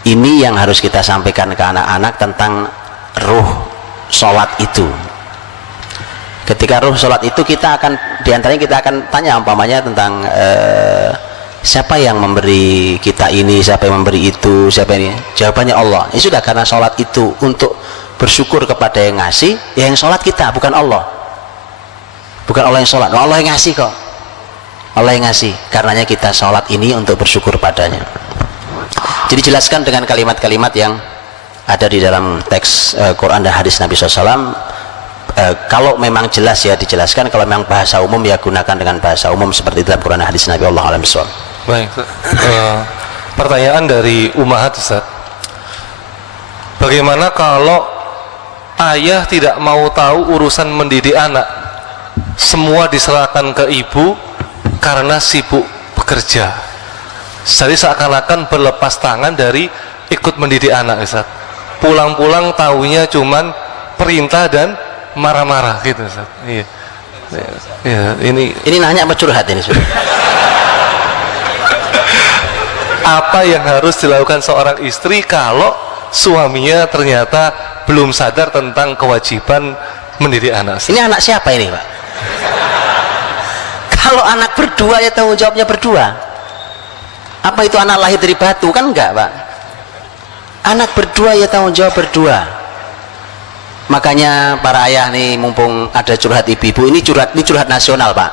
ini yang harus kita sampaikan ke anak-anak tentang ruh sholat itu. Ketika ruh sholat itu, kita akan diantaranya kita akan tanya umpamanya tentang siapa yang memberi kita ini, siapa yang memberi itu, siapa ini. Jawabannya Allah. Ini sudah, karena sholat itu untuk bersyukur kepada yang ngasih, ya yang sholat kita, bukan Allah, bukan Allah yang sholat, Allah yang ngasih kok, Allah yang ngasih. Karenanya kita sholat ini untuk bersyukur padanya. Jadi jelaskan dengan kalimat-kalimat yang ada di dalam teks Quran dan hadis Nabi SAW. Kalau memang jelas ya dijelaskan, kalau memang bahasa umum ya gunakan dengan bahasa umum seperti dalam Quran dan hadis Nabi. Allah alam bisawab. Baik, pertanyaan dari Umahat, Ustaz. Bagaimana kalau ayah tidak mau tahu urusan mendidik anak, semua diserahkan ke ibu karena sibuk bekerja, jadi seakan-akan berlepas tangan dari ikut mendidik anak, Ustaz. Pulang-pulang taunya cuman perintah dan marah-marah gitu, Ustaz. Iya. Ya, ini nanya apa curhat ini? apa yang harus dilakukan seorang istri kalau suaminya ternyata belum sadar tentang kewajiban mendidik anak? Ini anak siapa ini, Pak? Kalau anak berdua ya tanggung jawabnya berdua. Apa itu anak lahir dari batu? Kan enggak, Pak. Anak berdua ya tanggung jawab berdua. Makanya para ayah nih, mumpung ada curhat ibu-ibu, ini curhat nasional, Pak.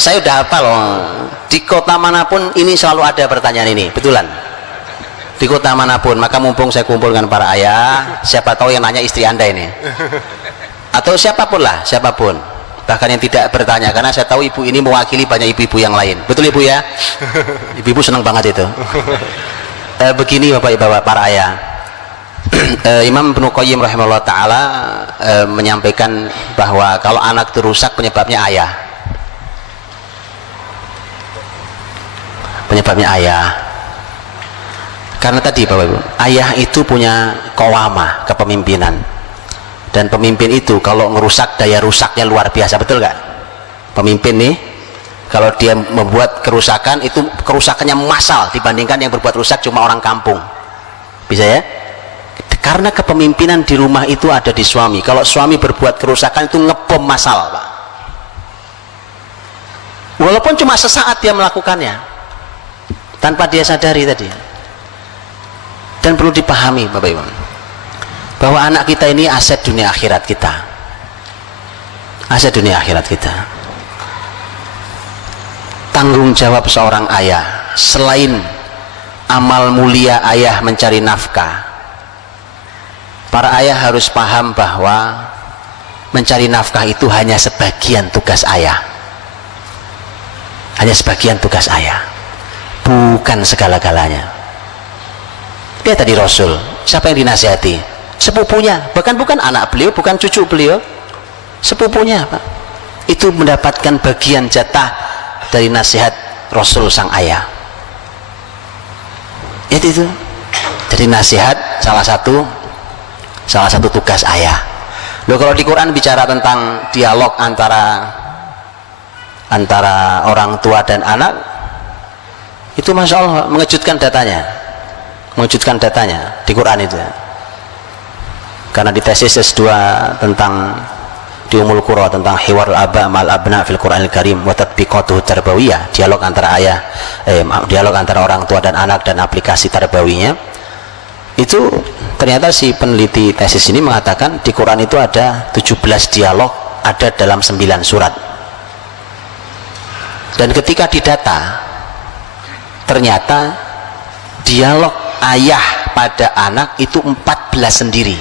Saya udah hafal loh. Di kota manapun ini selalu ada pertanyaan ini, betulan. Di kota manapun, maka mumpung saya kumpulkan para ayah, siapa tahu yang nanya istri Anda ini. Atau siapapun lah, siapapun. Bahkan yang tidak bertanya, karena saya tahu ibu ini mewakili banyak ibu-ibu yang lain. Betul Ibu ya? Ibu senang banget itu. Begini Bapak-Bapak para ayah. Imam Ibnu Qayyim rahimahullah ta'ala menyampaikan bahwa kalau anak itu rusak penyebabnya ayah. Penyebabnya ayah. Karena tadi Bapak Ibu, ayah itu punya qawamah, kepemimpinan. Dan pemimpin itu kalau ngerusak, daya rusaknya luar biasa, betul gak? Pemimpin nih, kalau dia membuat kerusakan, itu kerusakannya massal dibandingkan yang berbuat rusak cuma orang kampung. Bisa ya? Karena kepemimpinan di rumah itu ada di suami. Kalau suami berbuat kerusakan itu ngebom massal, Pak. Walaupun cuma sesaat dia melakukannya, tanpa dia sadari tadi. Dan perlu dipahami Bapak Ibu, bahwa anak kita ini aset dunia akhirat kita. Aset dunia akhirat kita. Tanggung jawab seorang ayah, selain amal mulia ayah mencari nafkah, para ayah harus paham bahwa mencari nafkah itu hanya sebagian tugas ayah. Hanya sebagian tugas ayah, bukan segala-galanya. Dia tadi Rasul, siapa yang dinasihati? Sepupunya, bahkan bukan anak beliau, bukan cucu beliau, sepupunya, Pak. Itu mendapatkan bagian jatah dari nasihat Rasul sang ayah. Itu. Jadi nasihat salah satu tugas ayah. Loh, kalau di Quran bicara tentang dialog antara orang tua dan anak, itu Masya Allah mengejutkan datanya di Quran itu. Karena di tesis S2 tentang di Ummul Qura tentang hiwarul aba mal abna fil Qur'anil Karim wa tatbiqatuhu tarbawiyah, dialog antara dialog antara orang tua dan anak dan aplikasi tarbawinya. Itu ternyata si peneliti tesis ini mengatakan di Quran itu ada 17 dialog, ada dalam 9 surat. Dan ketika didata, ternyata dialog ayah pada anak itu 14 sendiri.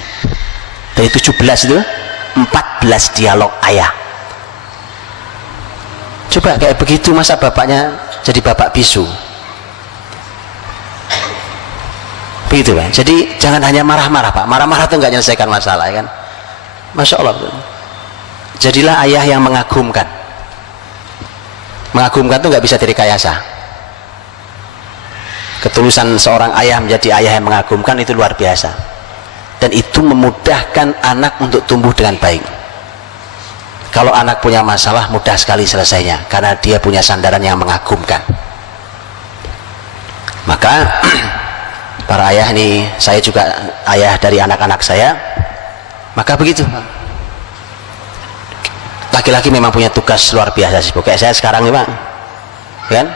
Dari 17 itu 14 dialog ayah. Coba kayak begitu, masa bapaknya jadi bapak bisu? Begitu kan? Jadi jangan hanya marah-marah, Pak. Marah-marah itu nggak menyelesaikan masalah, ya kan? Masya Allah. Jadilah ayah yang mengagumkan. Mengagumkan itu nggak bisa direkayasa. Ketulusan seorang ayah menjadi ayah yang mengagumkan itu luar biasa. Dan itu memudahkan anak untuk tumbuh dengan baik. Kalau anak punya masalah, mudah sekali selesainya, karena dia punya sandaran yang mengagumkan. Maka para ayah nih, saya juga ayah dari anak-anak saya, maka begitu. Laki-laki memang punya tugas luar biasa sih. Kayak saya sekarang nih, Pak, kan?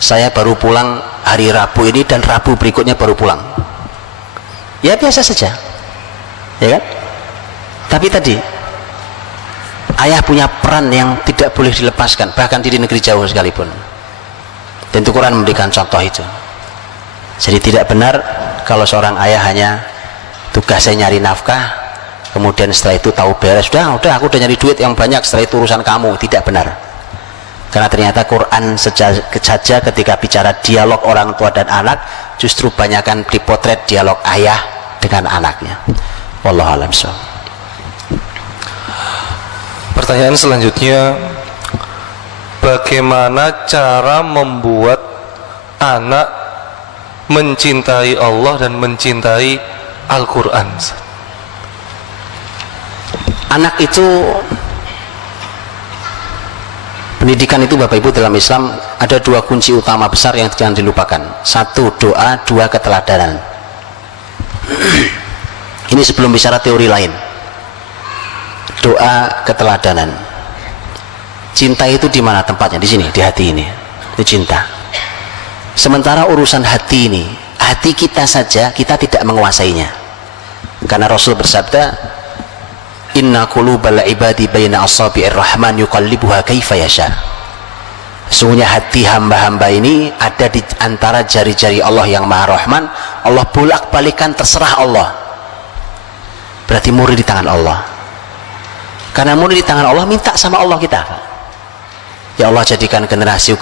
Saya baru pulang hari Rabu ini, dan Rabu berikutnya baru pulang. Ya biasa saja, ya kan? Tapi tadi ayah punya peran yang tidak boleh dilepaskan, bahkan di negeri jauh sekalipun. Dan itu Quran memberikan contoh itu. Jadi tidak benar kalau seorang ayah hanya tugasnya nyari nafkah, kemudian setelah itu tahu beres, udah aku udah nyari duit yang banyak, setelah itu urusan kamu. Tidak benar. Karena ternyata Quran saja ketika bicara dialog orang tua dan anak, justru banyakkan dipotret dialog ayah dengan anaknya. Wallahu a'lam bishawab. Pertanyaan selanjutnya, bagaimana cara membuat anak mencintai Allah dan mencintai Al-Quran? Anak itu Pendidikan itu Bapak Ibu dalam Islam ada dua kunci utama besar yang jangan dilupakan. Satu doa, dua keteladanan. Ini sebelum bicara teori lain. Doa, keteladanan. Cinta itu di mana tempatnya? Di sini, di hati ini. Itu cinta. Sementara urusan hati ini, hati kita saja kita tidak menguasainya. Karena Rasul bersabda, inna qulubal ibadi baina asabi'ir rahman yuqallibuha kaifa yasha. Sesungguhnya hati hamba-hamba ini ada di antara jari-jari Allah yang Maha Rahman. Allah bolak-balikan, terserah Allah. Berarti murni di tangan Allah. Karena murni di tangan Allah, minta sama Allah kita. Ya Allah, jadikan generasi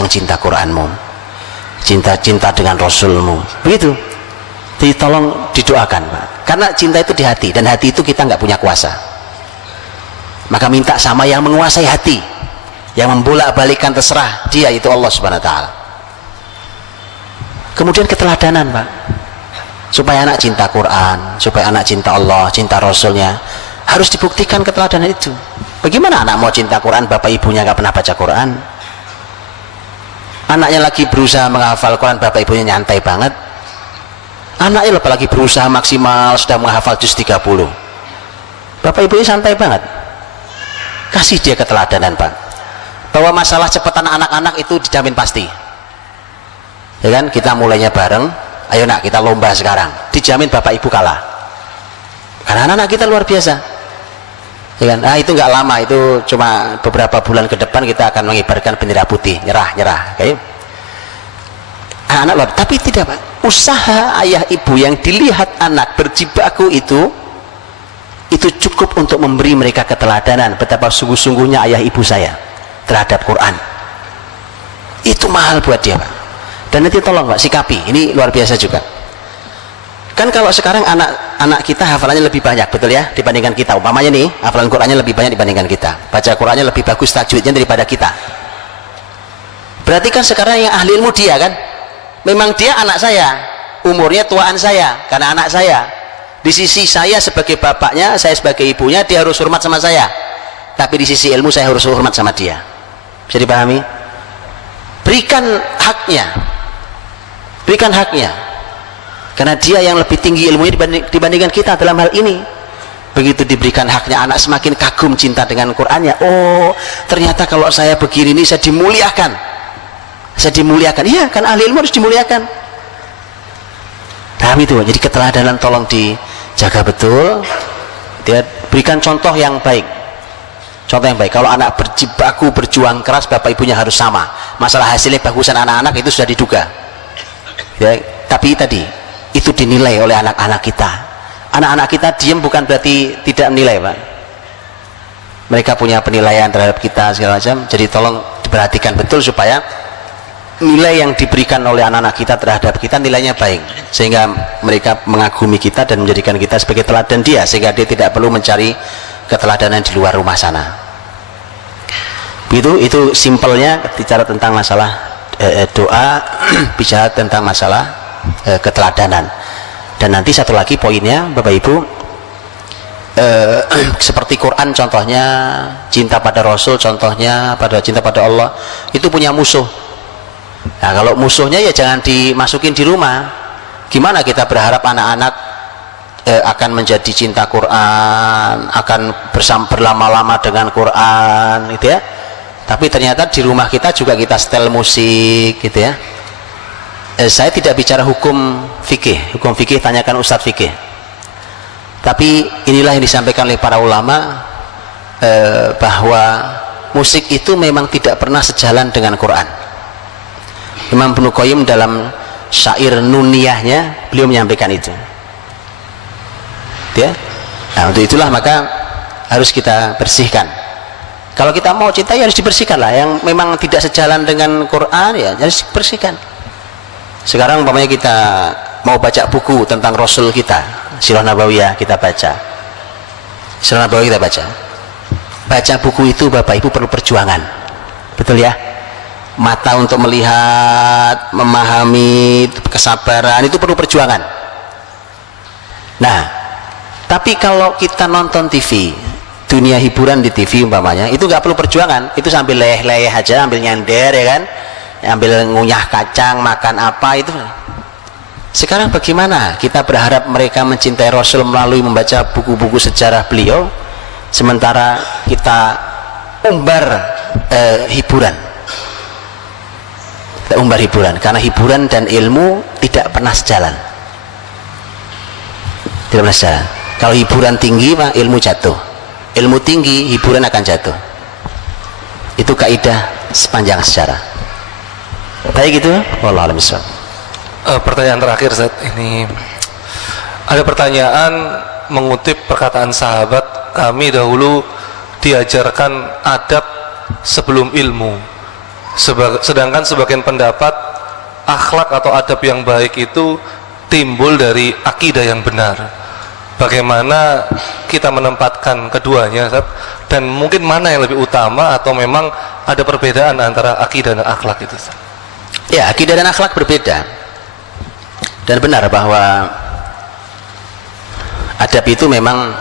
yang cinta Qur'anmu, cinta dengan Rasulmu. Begitu. Jadi tolong didoakan, Pak. Karena cinta itu di hati, dan hati itu kita nggak punya kuasa. Maka minta sama yang menguasai hati, yang membolak-balikan, terserah dia, itu Allah Subhanahu wa taala. Kemudian keteladanan, Pak. Supaya anak cinta Quran, supaya anak cinta Allah, cinta Rasulnya, harus dibuktikan keteladanan itu. Bagaimana anak mau cinta Quran, bapak ibunya nggak pernah baca Quran? Anaknya lagi berusaha menghafal Quran, bapak ibunya nyantai banget. Anaknya apalagi berusaha maksimal, sudah menghafal juz 30, bapak ibunya santai banget. Kasih dia keteladanan, Pak, bahwa masalah cepatan anak-anak itu dijamin pasti. Ya kan, kita mulainya bareng, ayo nak kita lomba sekarang, dijamin bapak ibu kalah. Karena anak-anak kita luar biasa. Ya kan? Itu nggak lama, itu cuma beberapa bulan ke depan kita akan mengibarkan bendera putih, nyerah, kayak anak luar. Tapi tidak, Pak. Usaha ayah ibu yang dilihat anak berjibaku itu cukup untuk memberi mereka keteladanan betapa sungguh-sungguhnya ayah ibu saya terhadap Quran. Itu mahal buat dia, Pak. Dan nanti tolong, Pak, sikapi. Ini luar biasa juga. Kan kalau sekarang anak kita hafalannya lebih banyak, betul ya, dibandingkan kita. Umpamanya nih, hafalan Qurannya lebih banyak dibandingkan kita. Baca Qurannya lebih bagus tajwidnya daripada kita. Berarti kan sekarang yang ahli ilmu dia kan? Memang dia anak saya, umurnya tuaan saya, karena anak saya. Di sisi saya sebagai bapaknya, saya sebagai ibunya, dia harus hormat sama saya. Tapi di sisi ilmu saya harus hormat sama dia. Bisa dipahami? Berikan haknya. Berikan haknya. Karena dia yang lebih tinggi ilmunya dibandingkan kita dalam hal ini. Begitu diberikan haknya, anak semakin kagum cinta dengan Qur'annya. Oh, ternyata kalau saya begini ini saya dimuliakan. Saya dimuliakan. Iya, kan ahli ilmu harus dimuliakan. Paham itu? Jadi keteladanan tolong dijaga betul. Dia berikan contoh yang baik. Contoh yang baik. Kalau anak berjibaku, berjuang keras, bapak ibunya harus sama. Masalah hasilnya bagusan anak-anak itu sudah diduga. Ya, tapi tadi itu dinilai oleh anak-anak kita. Anak-anak kita diam bukan berarti tidak menilai, Pak. Mereka punya penilaian terhadap kita segala macam. Jadi tolong diperhatikan betul supaya nilai yang diberikan oleh anak-anak kita terhadap kita nilainya baik, sehingga mereka mengagumi kita dan menjadikan kita sebagai teladan dia, sehingga dia tidak perlu mencari keteladanan di luar rumah sana. Itu simpelnya bicara tentang masalah doa, bicara tentang masalah keteladanan. Dan nanti satu lagi poinnya, Bapak Ibu, seperti Quran contohnya, cinta pada Rasul contohnya, cinta pada Allah, itu punya musuh. Nah, kalau musuhnya ya jangan dimasukin di rumah. Gimana kita berharap anak-anak akan menjadi cinta Quran, akan berlama-lama dengan Quran, gitu ya. Tapi ternyata di rumah kita juga kita setel musik, gitu ya. Saya tidak bicara hukum fikih tanyakan Ustadz fikih. Tapi inilah yang disampaikan oleh para ulama, bahwa musik itu memang tidak pernah sejalan dengan Quran. Imam Ibnu Qayyim dalam syair nuniyahnya beliau menyampaikan itu. Ya. Nah, untuk itulah maka harus kita bersihkan. Kalau kita mau cinta ya harus dibersihkan lah. Yang memang tidak sejalan dengan Quran ya harus dibersihkan. Sekarang umpamanya kita mau baca buku tentang Rasul kita, Sirah Nabawiyah kita baca. Sirah Nabawiyah kita baca. Baca buku itu Bapak Ibu perlu perjuangan. Betul ya? Mata untuk melihat, memahami, kesabaran itu perlu perjuangan. Nah, tapi kalau kita nonton TV, dunia hiburan di TV umpamanya, itu nggak perlu perjuangan, itu sambil leyeh-leyeh aja, ambil nyender ya kan, ambil ngunyah kacang, makan apa itu. Sekarang bagaimana kita berharap mereka mencintai Rasul melalui membaca buku-buku sejarah beliau, sementara kita umbar hiburan. Kita umbar hiburan, karena hiburan dan ilmu tidak pernah sejalan. Tidak pernah sejalan. Kalau hiburan tinggi, mah ilmu jatuh. Ilmu tinggi, hiburan akan jatuh. Itu kaidah sepanjang sejarah. Baik gitu, wallahu a'lam bishawab. Pertanyaan terakhir, Ustaz. Ini ada pertanyaan mengutip perkataan sahabat, kami dahulu diajarkan adab sebelum ilmu. Sedangkan sebagian pendapat akhlak atau adab yang baik itu timbul dari akidah yang benar. Bagaimana kita menempatkan keduanya, Ustaz? Dan mungkin mana yang lebih utama, atau memang ada perbedaan antara akidah dan akhlak itu, Ustaz? Ya, akidah dan akhlak berbeda. Dan benar bahwa adab itu memang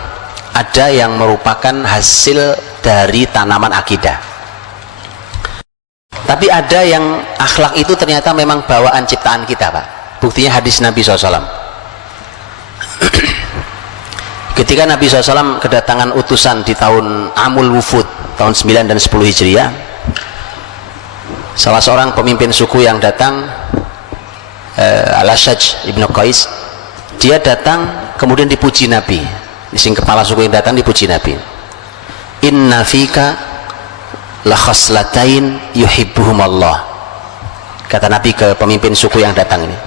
ada yang merupakan hasil dari tanaman akidah. Tapi ada yang akhlak itu ternyata memang bawaan ciptaan kita, Pak. Buktinya hadis Nabi SAW. Ketika Nabi SAW kedatangan utusan di tahun Amul Wufud, tahun 9 dan 10 Hijriah, salah seorang pemimpin suku yang datang, Al-Ashaj Ibnu Qais, dia datang kemudian dipuji Nabi. Sing kepala suku yang datang dipuji Nabi. Inna fika la khaslatain yuhibbuhum Allah. Kata Nabi ke pemimpin suku yang datang ini,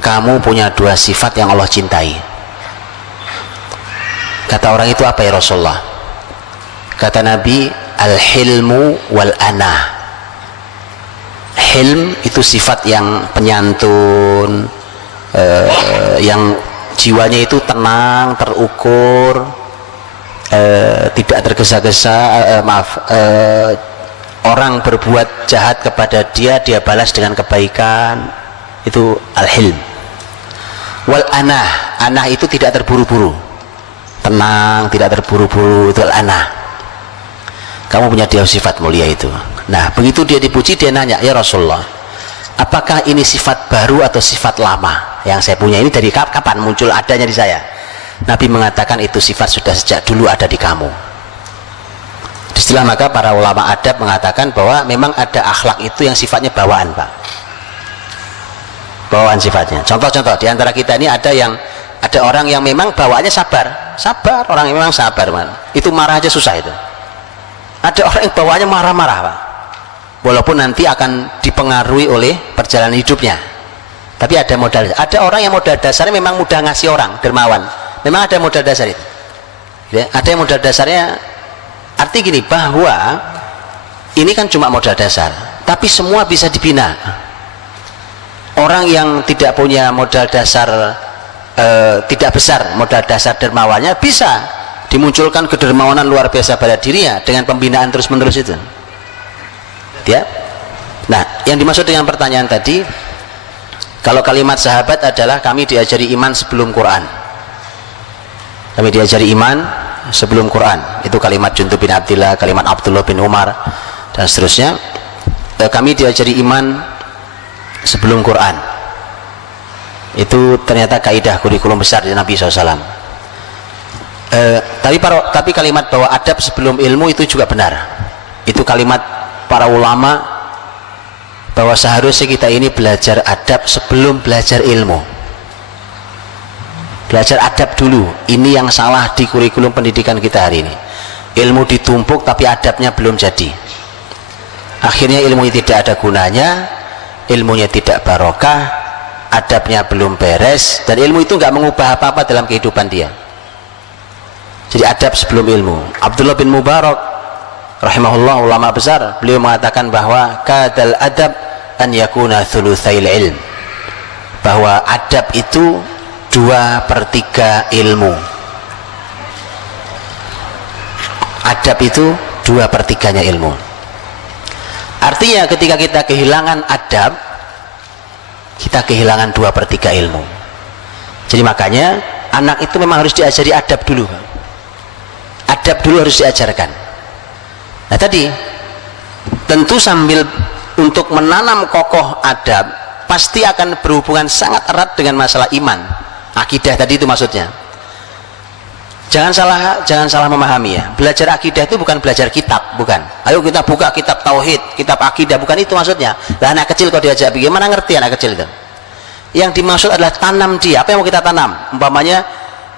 kamu punya dua sifat yang Allah cintai. Kata orang itu, apa ya Rasulullah? Kata Nabi, al-hilmu wal anah. Hilm itu sifat yang penyantun, yang jiwanya itu tenang, terukur, tidak tergesa-gesa. Orang berbuat jahat kepada dia, dia balas dengan kebaikan. Itu al-hilm. Wal anah, anah itu tidak terburu-buru, tenang, tidak terburu-buru, itu al-anah. Kamu punya dia sifat mulia itu. Nah, begitu dia dipuji, dia nanya, ya Rasulullah, apakah ini sifat baru atau sifat lama yang saya punya ini? Dari kapan muncul adanya di saya? Nabi mengatakan itu sifat sudah sejak dulu ada di kamu. Istilah maka para ulama adab mengatakan bahwa memang ada akhlak itu yang sifatnya bawaan, Pak. Bawaan sifatnya. Contoh-contoh di antara kita ini ada orang yang memang bawaannya sabar, orang yang memang sabar, man. Itu marah aja susah itu. Ada orang yang bawaannya marah-marah, Pak. Walaupun nanti akan dipengaruhi oleh perjalanan hidupnya. Tapi ada modal. Ada orang yang modal dasarnya memang mudah ngasih orang, dermawan. Memang ada modal dasar itu. Ya, ada yang modal dasarnya, arti gini, bahwa ini kan cuma modal dasar, tapi semua bisa dibina. Orang yang tidak punya modal dasar, tidak besar modal dasar dermawannya, bisa dimunculkan kedermawanan luar biasa pada dirinya dengan pembinaan terus-menerus itu. Ya. Nah, yang dimaksud dengan pertanyaan tadi, kalau kalimat sahabat adalah kami diajari iman sebelum Quran. Kami diajari iman sebelum Quran. Itu kalimat Jundub bin Abdillah, kalimat Abdullah bin Umar, dan seterusnya. Kami diajari iman sebelum Quran. Itu ternyata kaidah kurikulum besar dari Nabi SAW. Tapi kalimat bahwa adab sebelum ilmu itu juga benar. Itu kalimat para ulama bahwa seharusnya kita ini belajar adab sebelum belajar ilmu. Belajar adab dulu. Ini yang salah di kurikulum pendidikan kita hari ini. Ilmu ditumpuk tapi adabnya belum jadi. Akhirnya ilmunya tidak ada gunanya, ilmunya tidak barokah, adabnya belum beres, dan ilmu itu nggak mengubah apa-apa dalam kehidupan dia. Jadi adab sebelum ilmu. Abdullah bin Mubarak rahimahullah, ulama besar, beliau mengatakan bahwa kadal adab an yakuna thulutsail ilm, bahwa adab itu 2/3 ilmu. Adab itu 2/3-nya ilmu. Artinya ketika kita kehilangan adab, kita kehilangan 2/3 ilmu. Jadi makanya anak itu memang harus diajari adab dulu. adab dulu harus diajarkan. Nah tadi tentu sambil untuk menanam kokoh adab pasti akan berhubungan sangat erat dengan masalah iman, akidah tadi itu maksudnya. Jangan salah memahami ya. Belajar akidah itu bukan belajar kitab, bukan. Ayo kita buka kitab tauhid, kitab akidah, bukan itu maksudnya. Lah anak kecil kalau diajak bagaimana ngerti anak kecil itu? Yang dimaksud adalah tanam dia. Apa yang mau kita tanam? Umpamanya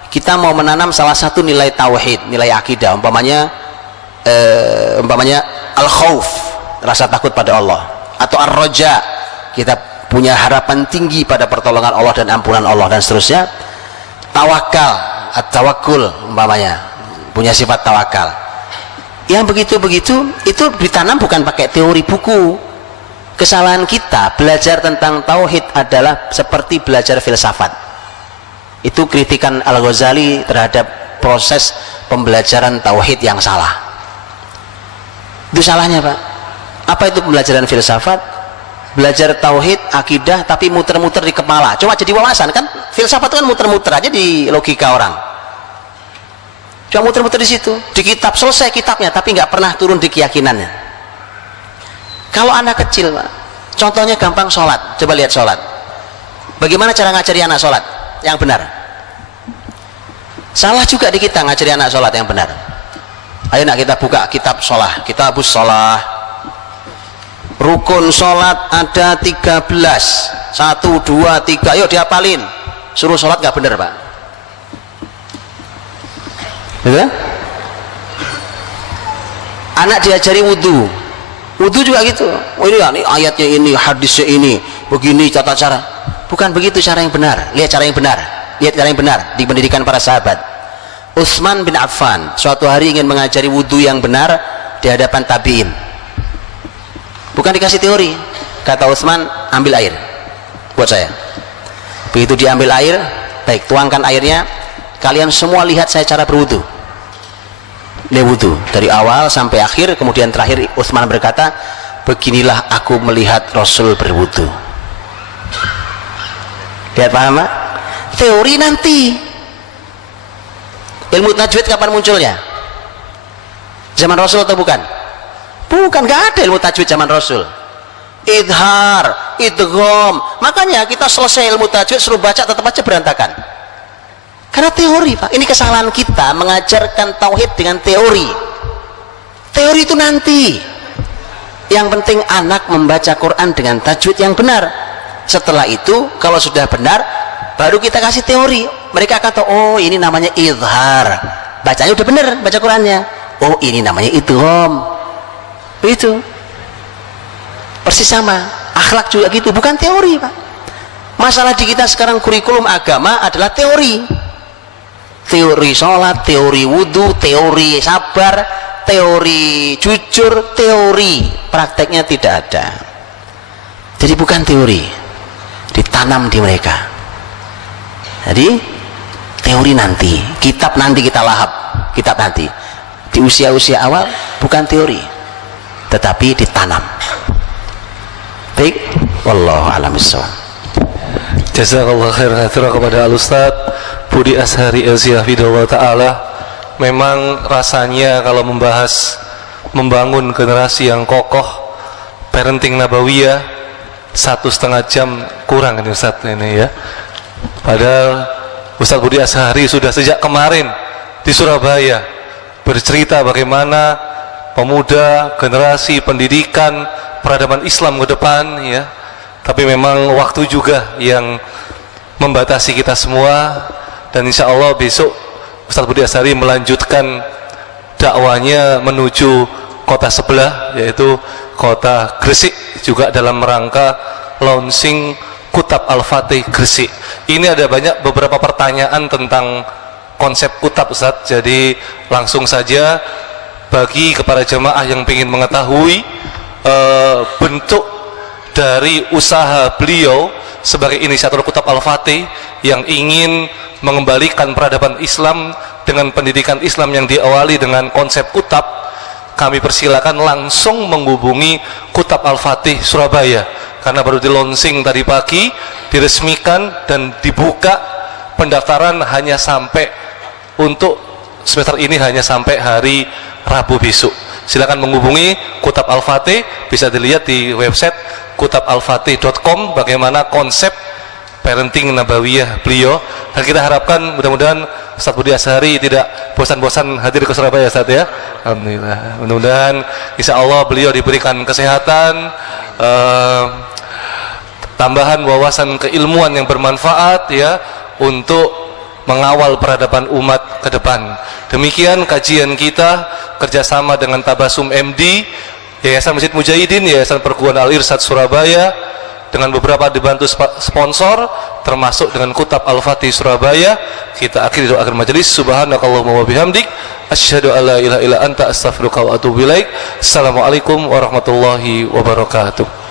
kita mau menanam salah satu nilai tauhid, nilai akidah. Umpamanya al-khauf, rasa takut pada Allah, atau ar-raja, kita punya harapan tinggi pada pertolongan Allah dan ampunan Allah, dan seterusnya. Tawakal, at-tawakkul umpamanya, punya sifat tawakal. Yang begitu-begitu itu ditanam bukan pakai teori buku. Kesalahan kita belajar tentang tauhid adalah seperti belajar filsafat. Itu kritikan Al-Ghazali terhadap proses pembelajaran tauhid yang salah. Itu salahnya, Pak. Apa itu pembelajaran filsafat? Belajar tauhid, akidah, tapi muter-muter di kepala. Coba jadi wawasan, kan filsafat itu kan muter-muter aja di logika orang. Cuma muter-muter di situ, di kitab, selesai kitabnya, tapi nggak pernah turun di keyakinannya. Kalau anak kecil, Pak, contohnya gampang, sholat. Coba lihat sholat. Bagaimana cara ngajari anak sholat yang benar? Salah juga di kita ngajari anak sholat yang benar. Ayo nak kita buka kitab sholah, kitabus sholah. Rukun sholat ada 13, 1, 2, 3, yuk dihafalin. Suruh sholat nggak bener, Pak. Gitu? Anak diajari wudhu, wudhu juga gitu. Oh ini ayatnya ini, hadisnya ini, begini tata cara. Bukan begitu cara yang benar. Lihat cara yang benar, lihat cara yang benar di pendidikan para sahabat. Utsman bin Affan suatu hari ingin mengajari wudhu yang benar di hadapan tabi'in. Bukan dikasih teori. Kata Utsman, ambil air buat saya. Begitu diambil air, baik, tuangkan airnya, kalian semua lihat saya cara berwudu. Dia wudu dari awal sampai akhir, kemudian terakhir Utsman berkata, beginilah aku melihat Rasul berwudu. Lihat, paham, Pak? Teori nanti. Ilmu tajwid kapan munculnya? Zaman Rasul atau bukan? Bukan, gak ada ilmu tajwid zaman Rasul. Idhar, idgham. Makanya kita selesai ilmu tajwid suruh baca tetap aja berantakan. Karena teori, Pak. Ini kesalahan kita mengajarkan tauhid dengan teori. Teori itu nanti. Yang penting anak membaca Quran dengan tajwid yang benar. Setelah itu kalau sudah benar baru kita kasih teori. Mereka kata, oh ini namanya idhar. Bacanya udah benar, baca Qurannya. Oh ini namanya idgham. Begitu. Persis sama. Akhlak juga gitu, bukan teori, Pak. Masalah di kita sekarang kurikulum agama adalah teori. Teori sholat, teori wudhu, teori sabar, teori jujur, teori. Prakteknya tidak ada. Jadi bukan teori, ditanam di mereka. Jadi teori nanti, kitab nanti kita lahap, kitab nanti. Di usia-usia awal bukan teori, tetapi ditanam. Baik, wallahu a'lam bishawab. Jazakallah khairan kepada Al-Ustaz Budi Azhari Al-Ziyafidullah Ta'ala. Memang rasanya kalau membahas membangun generasi yang kokoh, parenting nabawiyah, 1,5 jam kurang ini Ustaz ini ya. Padahal Ustaz Budi Azhari sudah sejak kemarin di Surabaya bercerita bagaimana pemuda, generasi, pendidikan, peradaban Islam ke depan ya. Tapi memang waktu juga yang membatasi kita semua, dan insya Allah besok Ustaz Budi Azhari melanjutkan dakwanya menuju kota sebelah, yaitu kota Gresik, juga dalam rangka launching Kutab Al-Fatih Gresik. Ini ada beberapa pertanyaan tentang konsep kutab, Ustaz. Jadi langsung saja bagi kepada jemaah yang ingin mengetahui bentuk dari usaha beliau sebagai inisiator Kutab Al-Fatih yang ingin mengembalikan peradaban Islam dengan pendidikan Islam yang diawali dengan konsep kutab, kami persilakan langsung menghubungi Kutab Al-Fatih Surabaya, karena baru di launching tadi pagi, diresmikan dan dibuka pendaftaran hanya sampai untuk semester ini hanya sampai hari Rabu besok. Silakan menghubungi Kutab Al-Fatih, bisa dilihat di website kutabalfatih.com bagaimana konsep parenting nabawiyah beliau. Dan kita harapkan mudah-mudahan Ustaz Budi Azhari tidak bosan-bosan hadir ke Surabaya, Ustaz ya. Alhamdulillah. Mudah-mudahan insya Allah beliau diberikan kesehatan, tambahan wawasan keilmuan yang bermanfaat ya untuk mengawal peradaban umat ke depan. Demikian kajian kita kerjasama dengan Tabasum MD, Yayasan Masjid Mujahidin, Yayasan Perguruan Al-Irsyad Surabaya, dengan beberapa dibantu sponsor termasuk dengan Kutab Al-Fatih Surabaya. Kita akhiri doa akhir majelis. Subhanakallahumma wa bihamdik asyhadu an la ilaha illa anta astaghfiruka wa atubu ilaik. Assalamualaikum warahmatullahi wabarakatuh.